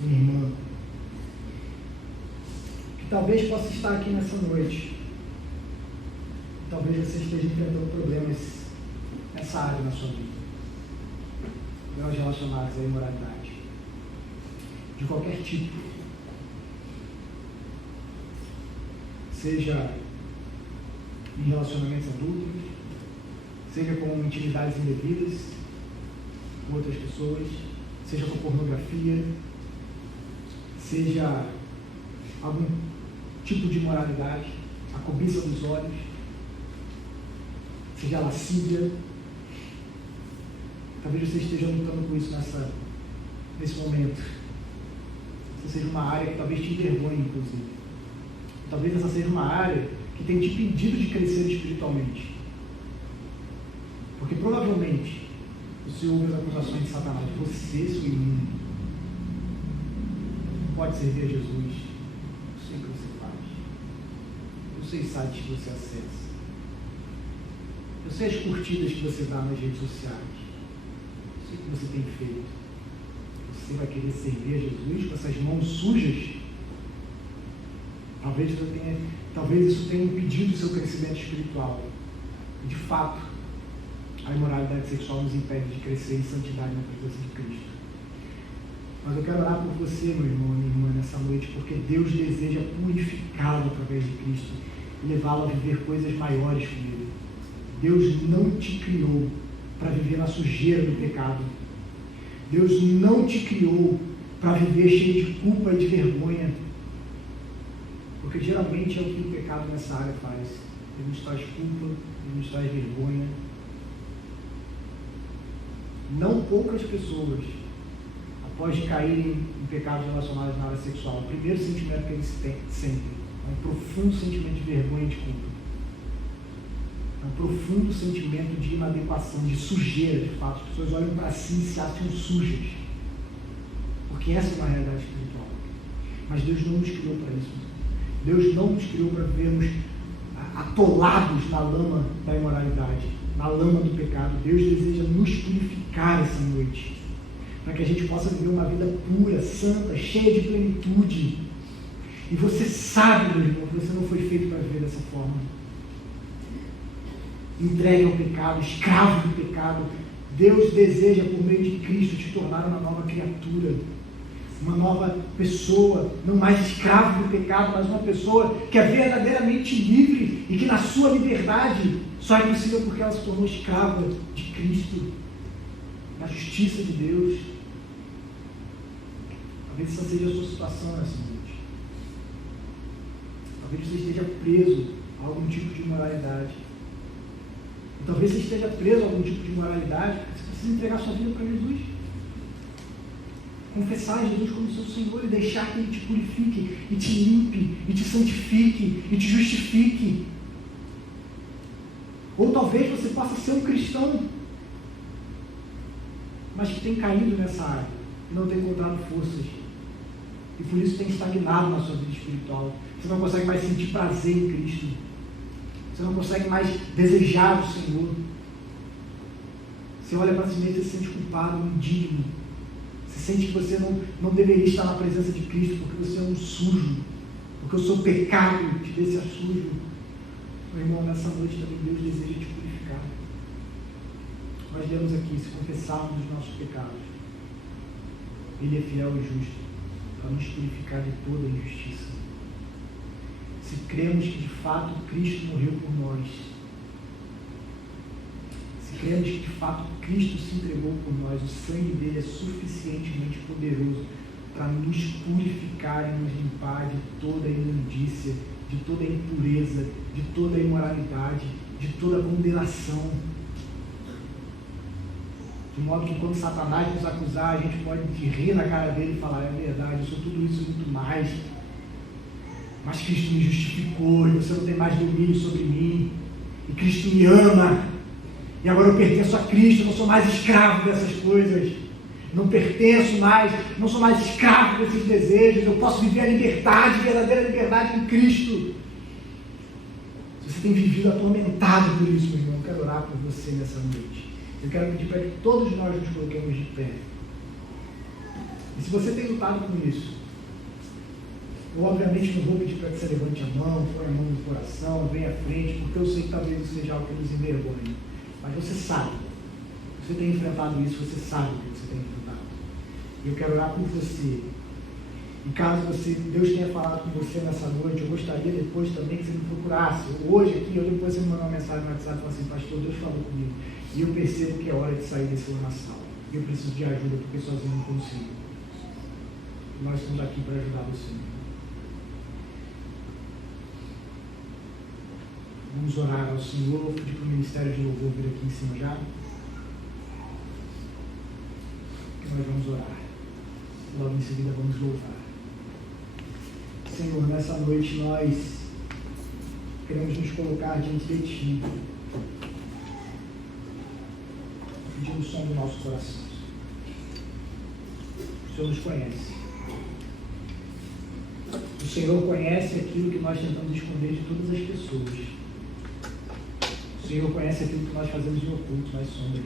minha irmã, que talvez possa estar aqui nessa noite. Talvez você esteja enfrentando problemas nessa área na sua vida, problemas relacionados à imoralidade, de qualquer tipo, seja em relacionamentos adultos, seja com intimidades indevidas com outras pessoas, seja com pornografia, seja algum tipo de imoralidade, a cobiça dos olhos, seja a lascívia. Talvez você esteja lutando com isso nesse momento. Essa seja uma área que talvez te envergonhe, inclusive. Talvez essa seja uma área que tem te impedido de crescer espiritualmente. Porque provavelmente você ouve as acusações de Satanás. Você, seu imundo, pode servir a Jesus. Eu sei o que você faz. Eu sei os sites que você acessa. Eu sei as curtidas que você dá nas redes sociais. Eu sei o que você tem feito. Você vai querer servir a Jesus com essas mãos sujas? Talvez isso tenha impedido o seu crescimento espiritual. E de fato, a imoralidade sexual nos impede de crescer em santidade na presença de Cristo. Mas eu quero orar por você, meu irmão, minha irmã, nessa noite, porque Deus deseja purificá-lo através de Cristo e levá-lo a viver coisas maiores com Ele. Deus não te criou para viver na sujeira do pecado. Deus não te criou para viver cheio de culpa e de vergonha. Porque geralmente é o que o pecado nessa área faz. Ele nos traz culpa, ele nos traz vergonha. Não poucas pessoas, após caírem em pecados relacionados na área sexual, o primeiro sentimento que eles sentem é um profundo sentimento de vergonha e de culpa. É um profundo sentimento de inadequação, de sujeira, de fato. As pessoas olham para si e se acham sujas. Porque essa é uma realidade espiritual. Mas Deus não nos criou para isso. Deus não nos criou para vivermos atolados na lama da imoralidade, na lama do pecado. Deus deseja nos purificar essa noite, para que a gente possa viver uma vida pura, santa, cheia de plenitude. E você sabe, meu irmão, que você não foi feito para viver dessa forma. Entregue ao pecado, escravo do pecado. Deus deseja, por meio de Cristo, te tornar uma nova criatura, uma nova pessoa, não mais escravo do pecado, mas uma pessoa que é verdadeiramente livre e que na sua liberdade só é possível porque ela se tornou escrava de Cristo, na justiça de Deus. Talvez essa seja a sua situação nessa noite. Talvez você esteja preso a algum tipo de imoralidade. Talvez você esteja preso a algum tipo de imoralidade, porque você precisa entregar sua vida para Jesus. Confessar Jesus como seu Senhor e deixar que Ele te purifique, e te limpe, e te santifique, e te justifique. Ou talvez você possa ser um cristão, mas que tem caído nessa área e não tem encontrado forças. E por isso tem estagnado na sua vida espiritual. Você não consegue mais sentir prazer em Cristo. Você não consegue mais desejar o Senhor. Você olha para si mesmo e se sente culpado, indigno. Você sente que você não deveria estar na presença de Cristo porque você é um sujo. Porque o seu pecado te deixa sujo. Meu irmão, nessa noite também Deus deseja te purificar. Nós viemos aqui, se confessarmos os nossos pecados, Ele é fiel e justo para nos purificar de toda injustiça. Se cremos que de fato Cristo morreu por nós, se cremos que de fato Cristo se entregou por nós, o sangue dele é suficientemente poderoso para nos purificar e nos limpar de toda a imundícia, de toda a impureza, de toda a imoralidade, de toda a condenação. De modo que quando Satanás nos acusar, a gente pode rir na cara dele e falar: é verdade, eu sou tudo isso e muito mais. Mas Cristo me justificou e você não tem mais domínio sobre mim. E Cristo me ama. E agora eu pertenço a Cristo, eu não sou mais escravo dessas coisas. Não pertenço mais, não sou mais escravo desses desejos. Eu posso viver a liberdade, a verdadeira liberdade em Cristo. Se você tem vivido atormentado por isso, meu irmão, eu quero orar por você nessa noite. Eu quero pedir para que todos nós nos coloquemos de pé. E se você tem lutado com isso, eu obviamente não vou pedir para que você levante a mão, põe a mão no coração, venha à frente, porque eu sei que talvez isso seja algo que nos envergonhe. Mas você sabe, você tem enfrentado isso, você sabe o que você tem enfrentado. E eu quero orar por você. E caso Deus tenha falado com você nessa noite, eu gostaria depois também que você me procurasse. Hoje aqui, ou depois você me mandar uma mensagem no WhatsApp e falar assim: pastor, Deus falou comigo. E eu percebo que é hora de sair desse lamaçal. E eu preciso de ajuda, porque sozinho não consigo. Nós estamos aqui para ajudar você. Vamos orar ao Senhor, pedir para o Ministério de Louvor vir aqui em cima já. E nós vamos orar. Logo em seguida vamos louvar. Senhor, nessa noite nós queremos nos colocar diante de Ti, pedindo o som do nosso coração. O Senhor nos conhece. O Senhor conhece aquilo que nós tentamos esconder de todas as pessoas. O Senhor conhece aquilo que nós fazemos em oculto, nas sombras.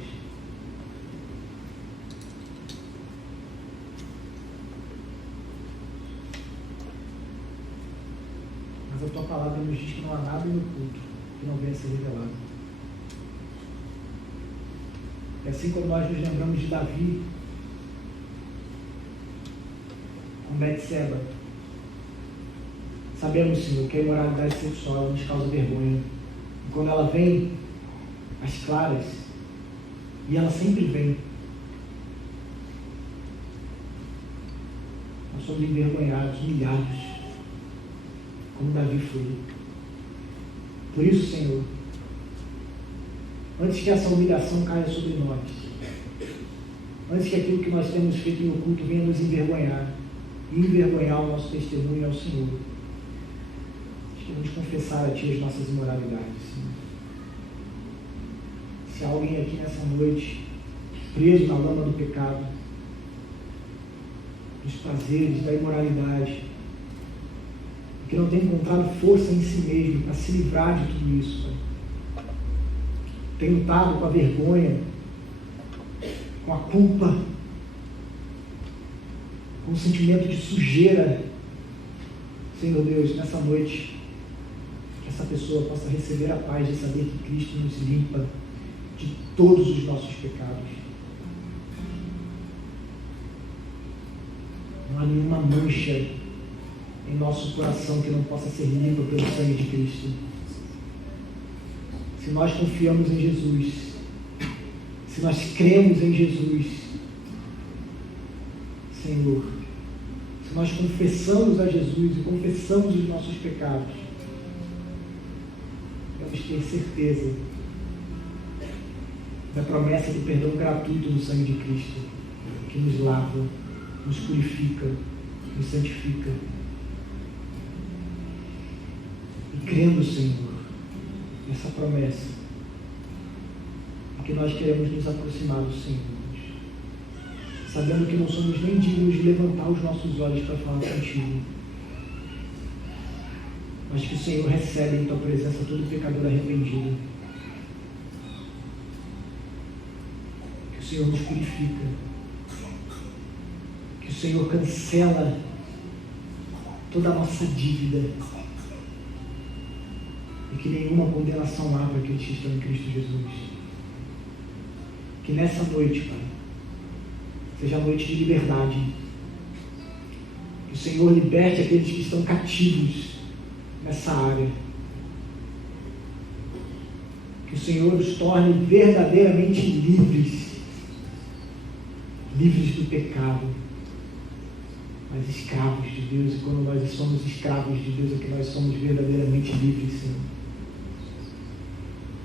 Mas a Tua palavra nos diz que não há nada em oculto que não venha a ser revelado. E assim como nós nos lembramos de Davi, com Betseba, sabemos, Senhor, que a imoralidade sexual nos causa vergonha. E quando ela vem às claras, e ela sempre vem, nós somos envergonhados, humilhados, como Davi foi. Por isso, Senhor, antes que essa humilhação caia sobre nós, antes que aquilo que nós temos feito em oculto venha nos envergonhar, e envergonhar o nosso testemunho ao Senhor, queremos confessar a Ti as nossas imoralidades, Senhor. Se há alguém aqui nessa noite preso na lama do pecado, dos prazeres, da imoralidade, que não tem encontrado força em si mesmo para se livrar de tudo isso, Pai, tem lutado com a vergonha, com a culpa, com o sentimento de sujeira, Senhor Deus, nessa noite, essa pessoa possa receber a paz de saber que Cristo nos limpa de todos os nossos pecados. Não há nenhuma mancha em nosso coração que não possa ser limpa pelo sangue de Cristo. Se nós confiamos em Jesus, se nós cremos em Jesus, Senhor, se nós confessamos a Jesus e confessamos os nossos pecados, vamos ter certeza da promessa do perdão gratuito no sangue de Cristo, que nos lava, nos purifica, nos santifica. E crendo, Senhor, nessa promessa, porque nós queremos nos aproximar do Senhor, sabendo que não somos nem dignos de levantar os nossos olhos para falar contigo, mas que o Senhor recebe em tua presença todo pecador arrependido, que o Senhor nos purifica, que o Senhor cancela toda a nossa dívida e que nenhuma condenação há para aqueles que estão em Cristo Jesus. Que nessa noite, Pai, seja a noite de liberdade, que o Senhor liberte aqueles que estão cativos nessa área, que o Senhor os torne verdadeiramente livres do pecado, mas escravos de Deus. E quando nós somos escravos de Deus, é que nós somos verdadeiramente livres, Senhor.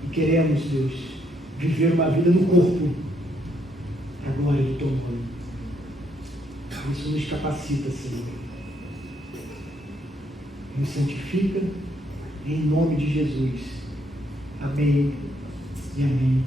E queremos, Deus, viver uma vida no corpo, a glória do teu nome. Isso nos capacita, Senhor. Nos santifica, em nome de Jesus. Amém e amém.